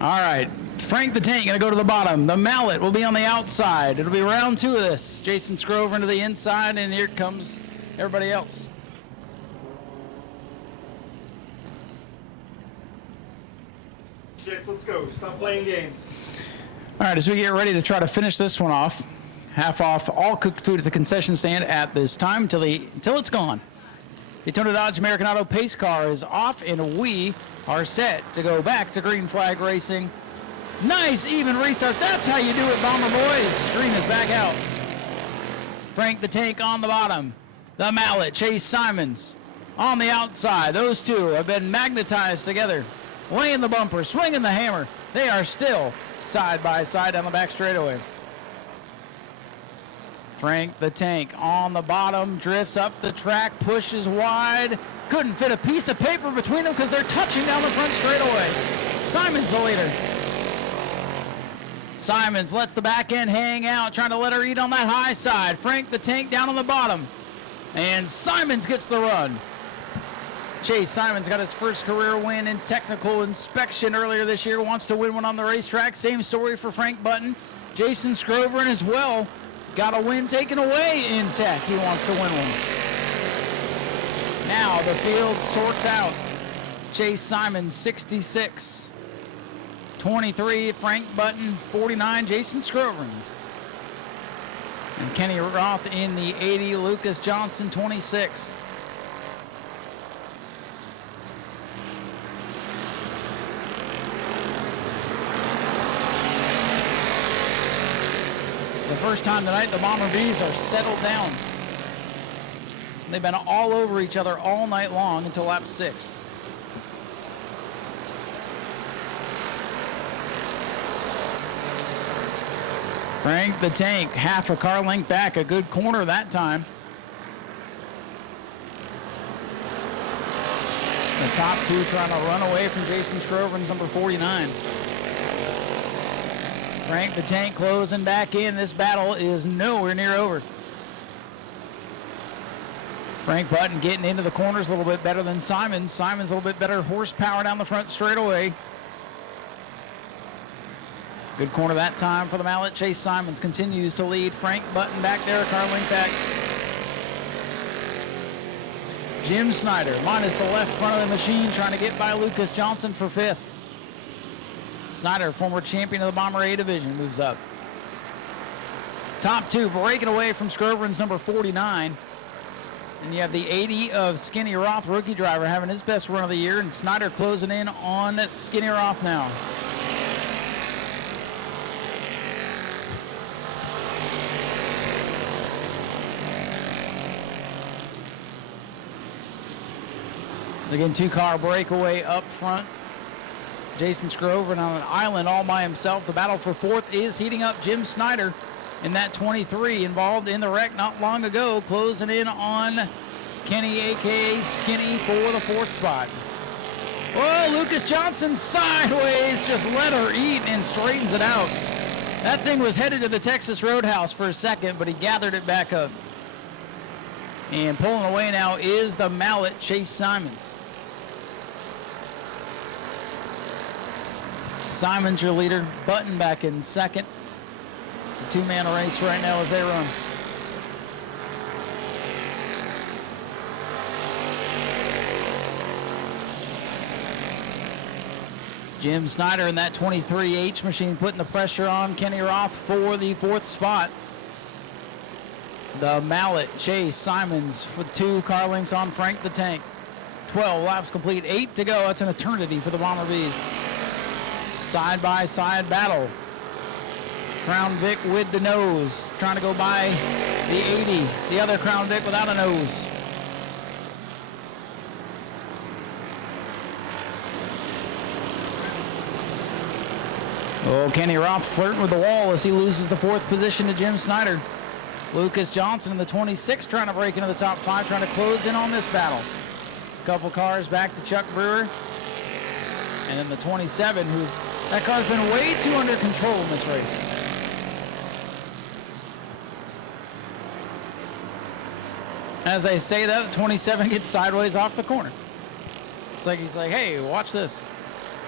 All right, Frank the Tank going to go to the bottom. The Mallet will be on the outside. It'll be round 2 of this. Jason Scrover into the inside, and here comes everybody else. Let's go. Stop playing games. All right, as we get ready to try to finish this one off, half off all cooked food at the concession stand at this time until it's gone. Daytona Dodge American Auto pace car is off, and we are set to go back to green flag racing. Nice even restart. That's how you do it, Bomber Boys. Screen is back out. Frank the Tank on the bottom. The Mallet, Chase Simons on the outside. Those two have been magnetized together. Laying the bumper, swinging the hammer. They are still side by side down the back straightaway. Frank the Tank on the bottom, drifts up the track, pushes wide. Couldn't fit a piece of paper between them because they're touching down the front straightaway. Simons the leader. Simons lets the back end hang out, trying to let her eat on that high side. Frank the Tank down on the bottom. And Simons gets the run. Chase Simons got his first career win in technical inspection earlier this year. Wants to win one on the racetrack. Same story for Frank Button. Jason Scrover as well. Got a win taken away in tech. He wants to win one. Now the field sorts out. Chase Simons, 66. 23, Frank Button, 49, Jason Scrover. And Kenny Roth in the 80, Lucas Johnson, 26. The first time tonight, the Bomber Bees are settled down. They've been all over each other all night long until lap 6. Frank the Tank, half a car length back, a good corner that time. The top two trying to run away from Jason Scroven's number 49. Frank the Tank closing back in. This battle is nowhere near over. Frank Button getting into the corners a little bit better than Simons. Simons a little bit better horsepower down the front straightaway. Good corner that time for the Mallet. Chase Simons continues to lead. Frank Button back there, car length back. Jim Snyder minus the left front of the machine, trying to get by Lucas Johnson for 5th. Snyder, former champion of the Bomber A division, moves up. Top two breaking away from Scroveran's number 49. And you have the 80 of Skinny Roth, rookie driver, having his best run of the year, and Snyder closing in on Skinny Roth now. Again, two-car breakaway up front. Jason Scrover on an island all by himself. The battle for 4th is heating up. Jim Snyder in that 23, involved in the wreck not long ago, closing in on Kenny, a.k.a. Skinny, for the 4th spot. Oh, Lucas Johnson sideways, just let her eat and straightens it out. That thing was headed to the Texas Roadhouse for a second, but he gathered it back up. And pulling away now is the Mallet, Chase Simons. Simons your leader, Button back in 2nd. It's a two-man race right now as they run. Jim Snyder in that 23H machine putting the pressure on Kenny Roth for the 4th spot. The Mallet, Chase Simons with 2 car lengths on Frank the Tank. 12 laps complete, 8 to go. That's an eternity for the Bomber Bees. Side-by-side battle. Crown Vic with the nose, trying to go by the 80. The other Crown Vic without a nose. Oh, Kenny Roth flirting with the wall as he loses the 4th position to Jim Snyder. Lucas Johnson in the 26 trying to break into the top 5, trying to close in on this battle. Couple cars back to Chuck Brewer. And then the 27, that car's been way too under control in this race. As I say that, the 27 gets sideways off the corner. It's like he's like, hey, watch this.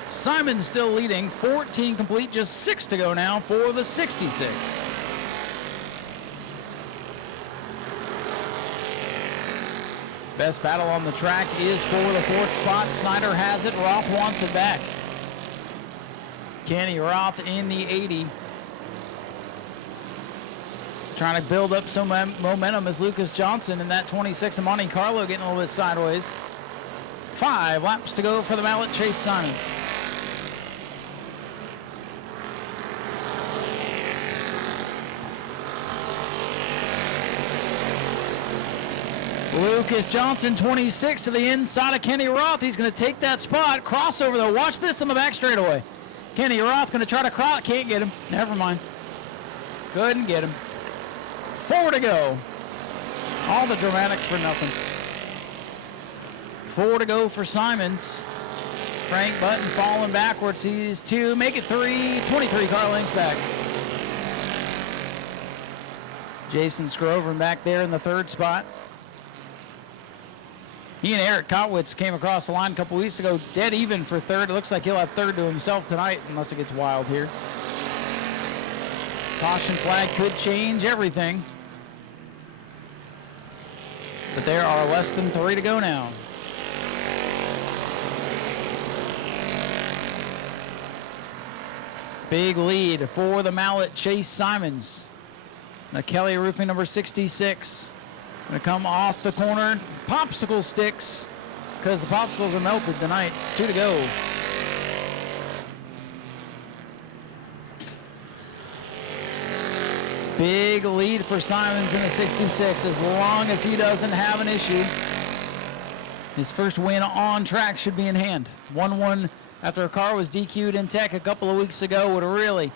Simon's still leading, 14 complete, just 6 to go now for the 66. Best battle on the track is for the 4th spot. Snyder has it. Roth wants it back. Kenny Roth in the 80. Trying to build up some momentum as Lucas Johnson in that 26 of Monte Carlo getting a little bit sideways. 5 laps to go for the Mallet, Chase Simons. Lucas Johnson, 26 to the inside of Kenny Roth. He's going to take that spot. Crossover, though. Watch this on the back straightaway. Kenny Roth going to try to cross. Can't get him. Never mind. Couldn't get him. 4 to go. All the dramatics for nothing. 4 to go for Simons. Frank Button falling backwards. He's 2. Make it 3. 23 car lengths back. Jason Scrover back there in the 3rd spot. He and Eric Kotwitz came across the line a couple weeks ago, dead even for 3rd. It looks like he'll have 3rd to himself tonight, unless it gets wild here. Caution flag could change everything. But there are less than 3 to go now. Big lead for the Mallet, Chase Simons. Now Kelly Roofing number 66. Gonna come off the corner. Popsicle sticks, because the popsicles are melted tonight. 2 to go. Big lead for Simons in the 66, as long as he doesn't have an issue. His first win on track should be in hand. 1-1 after a car was DQ'd in tech a couple of weeks ago. Would really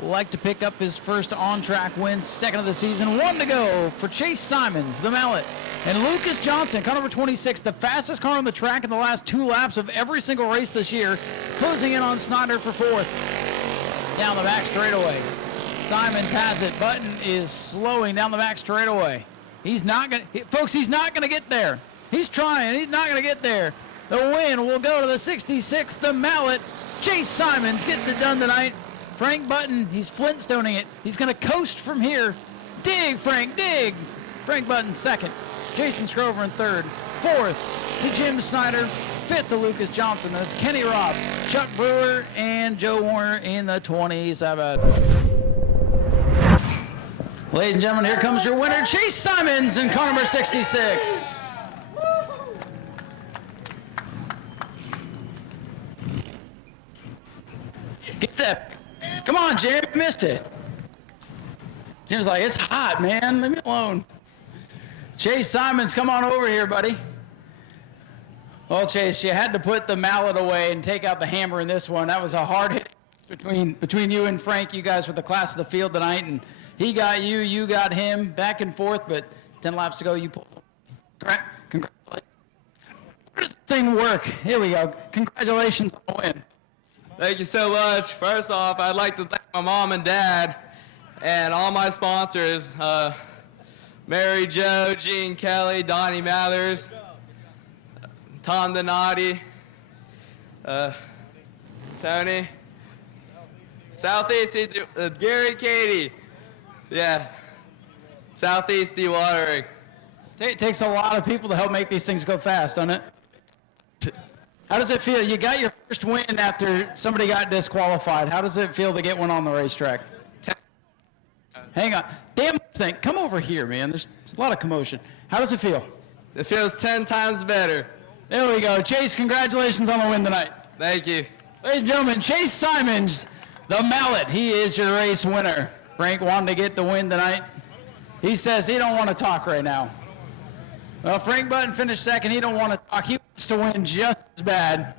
like to pick up his first on-track win, 2nd of the season. 1 to go for Chase Simons, the Mallet. And Lucas Johnson, car number 26, the fastest car on the track in the last 2 laps of every single race this year, closing in on Snyder for 4th. Down the back straightaway. Simons has it. Button is slowing down the back straightaway. He's not going to, folks, he's not going to get there. He's trying. He's not going to get there. The win will go to the 66, the Mallet. Chase Simons gets it done tonight. Frank Button, he's Flintstoning it. He's going to coast from here. Dig, Frank, dig. Frank Button 2nd. Jason Scrover in 3rd. 4th to Jim Snyder. 5th to Lucas Johnson. That's Kenny Robb, Chuck Brewer, and Joe Warner in the 27. Ladies and gentlemen, here comes your winner, Chase Simons in car number 66. Get that. Come on, Jim. You missed it. Jim's like, it's hot, man. Leave me alone. Chase Simons, come on over here, buddy. Well, Chase, you had to put the mallet away and take out the hammer in this one. That was a hard hit between you and Frank. You guys were the class of the field tonight, and he got you, you got him, back and forth, but 10 laps to go, you pulled. Congratulations. How does the thing work? Here we go. Congratulations on the win. Thank you so much. First off, I'd like to thank my mom and dad and all my sponsors, Mary Jo, Gene Kelly, Donnie Mathers, Tom Donati, Tony, Southeast, Gary Katie, yeah, Southeast Dewatering. It takes a lot of people to help make these things go fast, doesn't it? How does it feel? You got your first win after somebody got disqualified. How does it feel to get one on the racetrack? Hang on. Damn thing. Come over here, man. There's a lot of commotion. How does it feel? It feels 10 times better. There we go. Chase, congratulations on the win tonight. Thank you. Ladies and gentlemen, Chase Simons, the Mallet. He is your race winner. Frank wanted to get the win tonight. He says he don't want to talk right now. Well, Frank Button finished 2nd. He don't want to talk. He wants to win just as bad.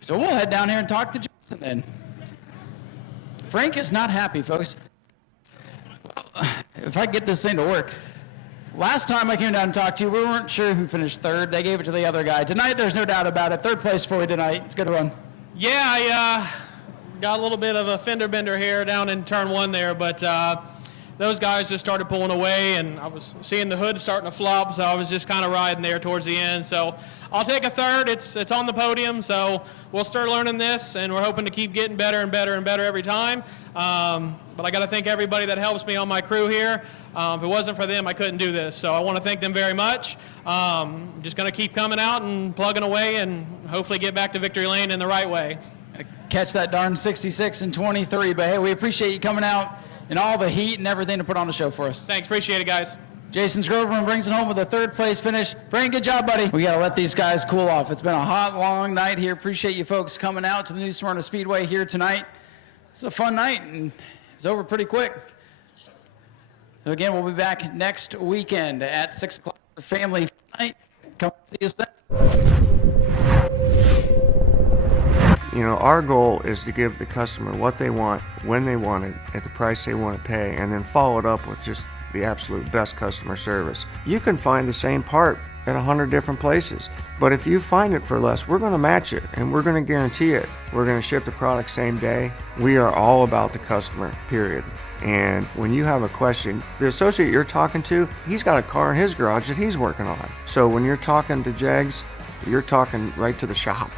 So we'll head down here and talk to Justin then. Frank is not happy, folks. if I get this thing to work. Last time I came down and talked to you, we weren't sure who finished third. They gave it to the other guy. Tonight, there's no doubt about it. Third place for you tonight. It's a good run. Yeah, I got a little bit of a fender bender here down in turn 1 there, but those guys just started pulling away, and I was seeing the hood starting to flop, so I was just kind of riding there towards the end. So I'll take a third. It's on the podium, so we'll start learning this, and we're hoping to keep getting better and better and better every time. But I got to thank everybody that helps me on my crew here. If it wasn't for them, I couldn't do this. So I want to thank them very much. Just going to keep coming out and plugging away and hopefully get back to victory lane in the right way. Catch that darn 66 and 23. But, hey, we appreciate you coming out and all the heat and everything to put on the show for us. Thanks. Appreciate it, guys. Jason Groverman brings it home with a third-place finish. Frank, good job, buddy. We got to let these guys cool off. It's been a hot, long night here. Appreciate you folks coming out to the new Smyrna Speedway here tonight. It's a fun night, and it's over pretty quick. So again, we'll be back next weekend at 6 o'clock for family night. Come see us then. You know, our goal is to give the customer what they want, when they want it, at the price they want to pay, and then follow it up with just the absolute best customer service. You can find the same part at 100 different places, but if you find it for less, we're going to match it, and we're going to guarantee it. We're going to ship the product same day. We are all about the customer, period. And when you have a question, the associate you're talking to, he's got a car in his garage that he's working on. So when you're talking to Jags, you're talking right to the shop.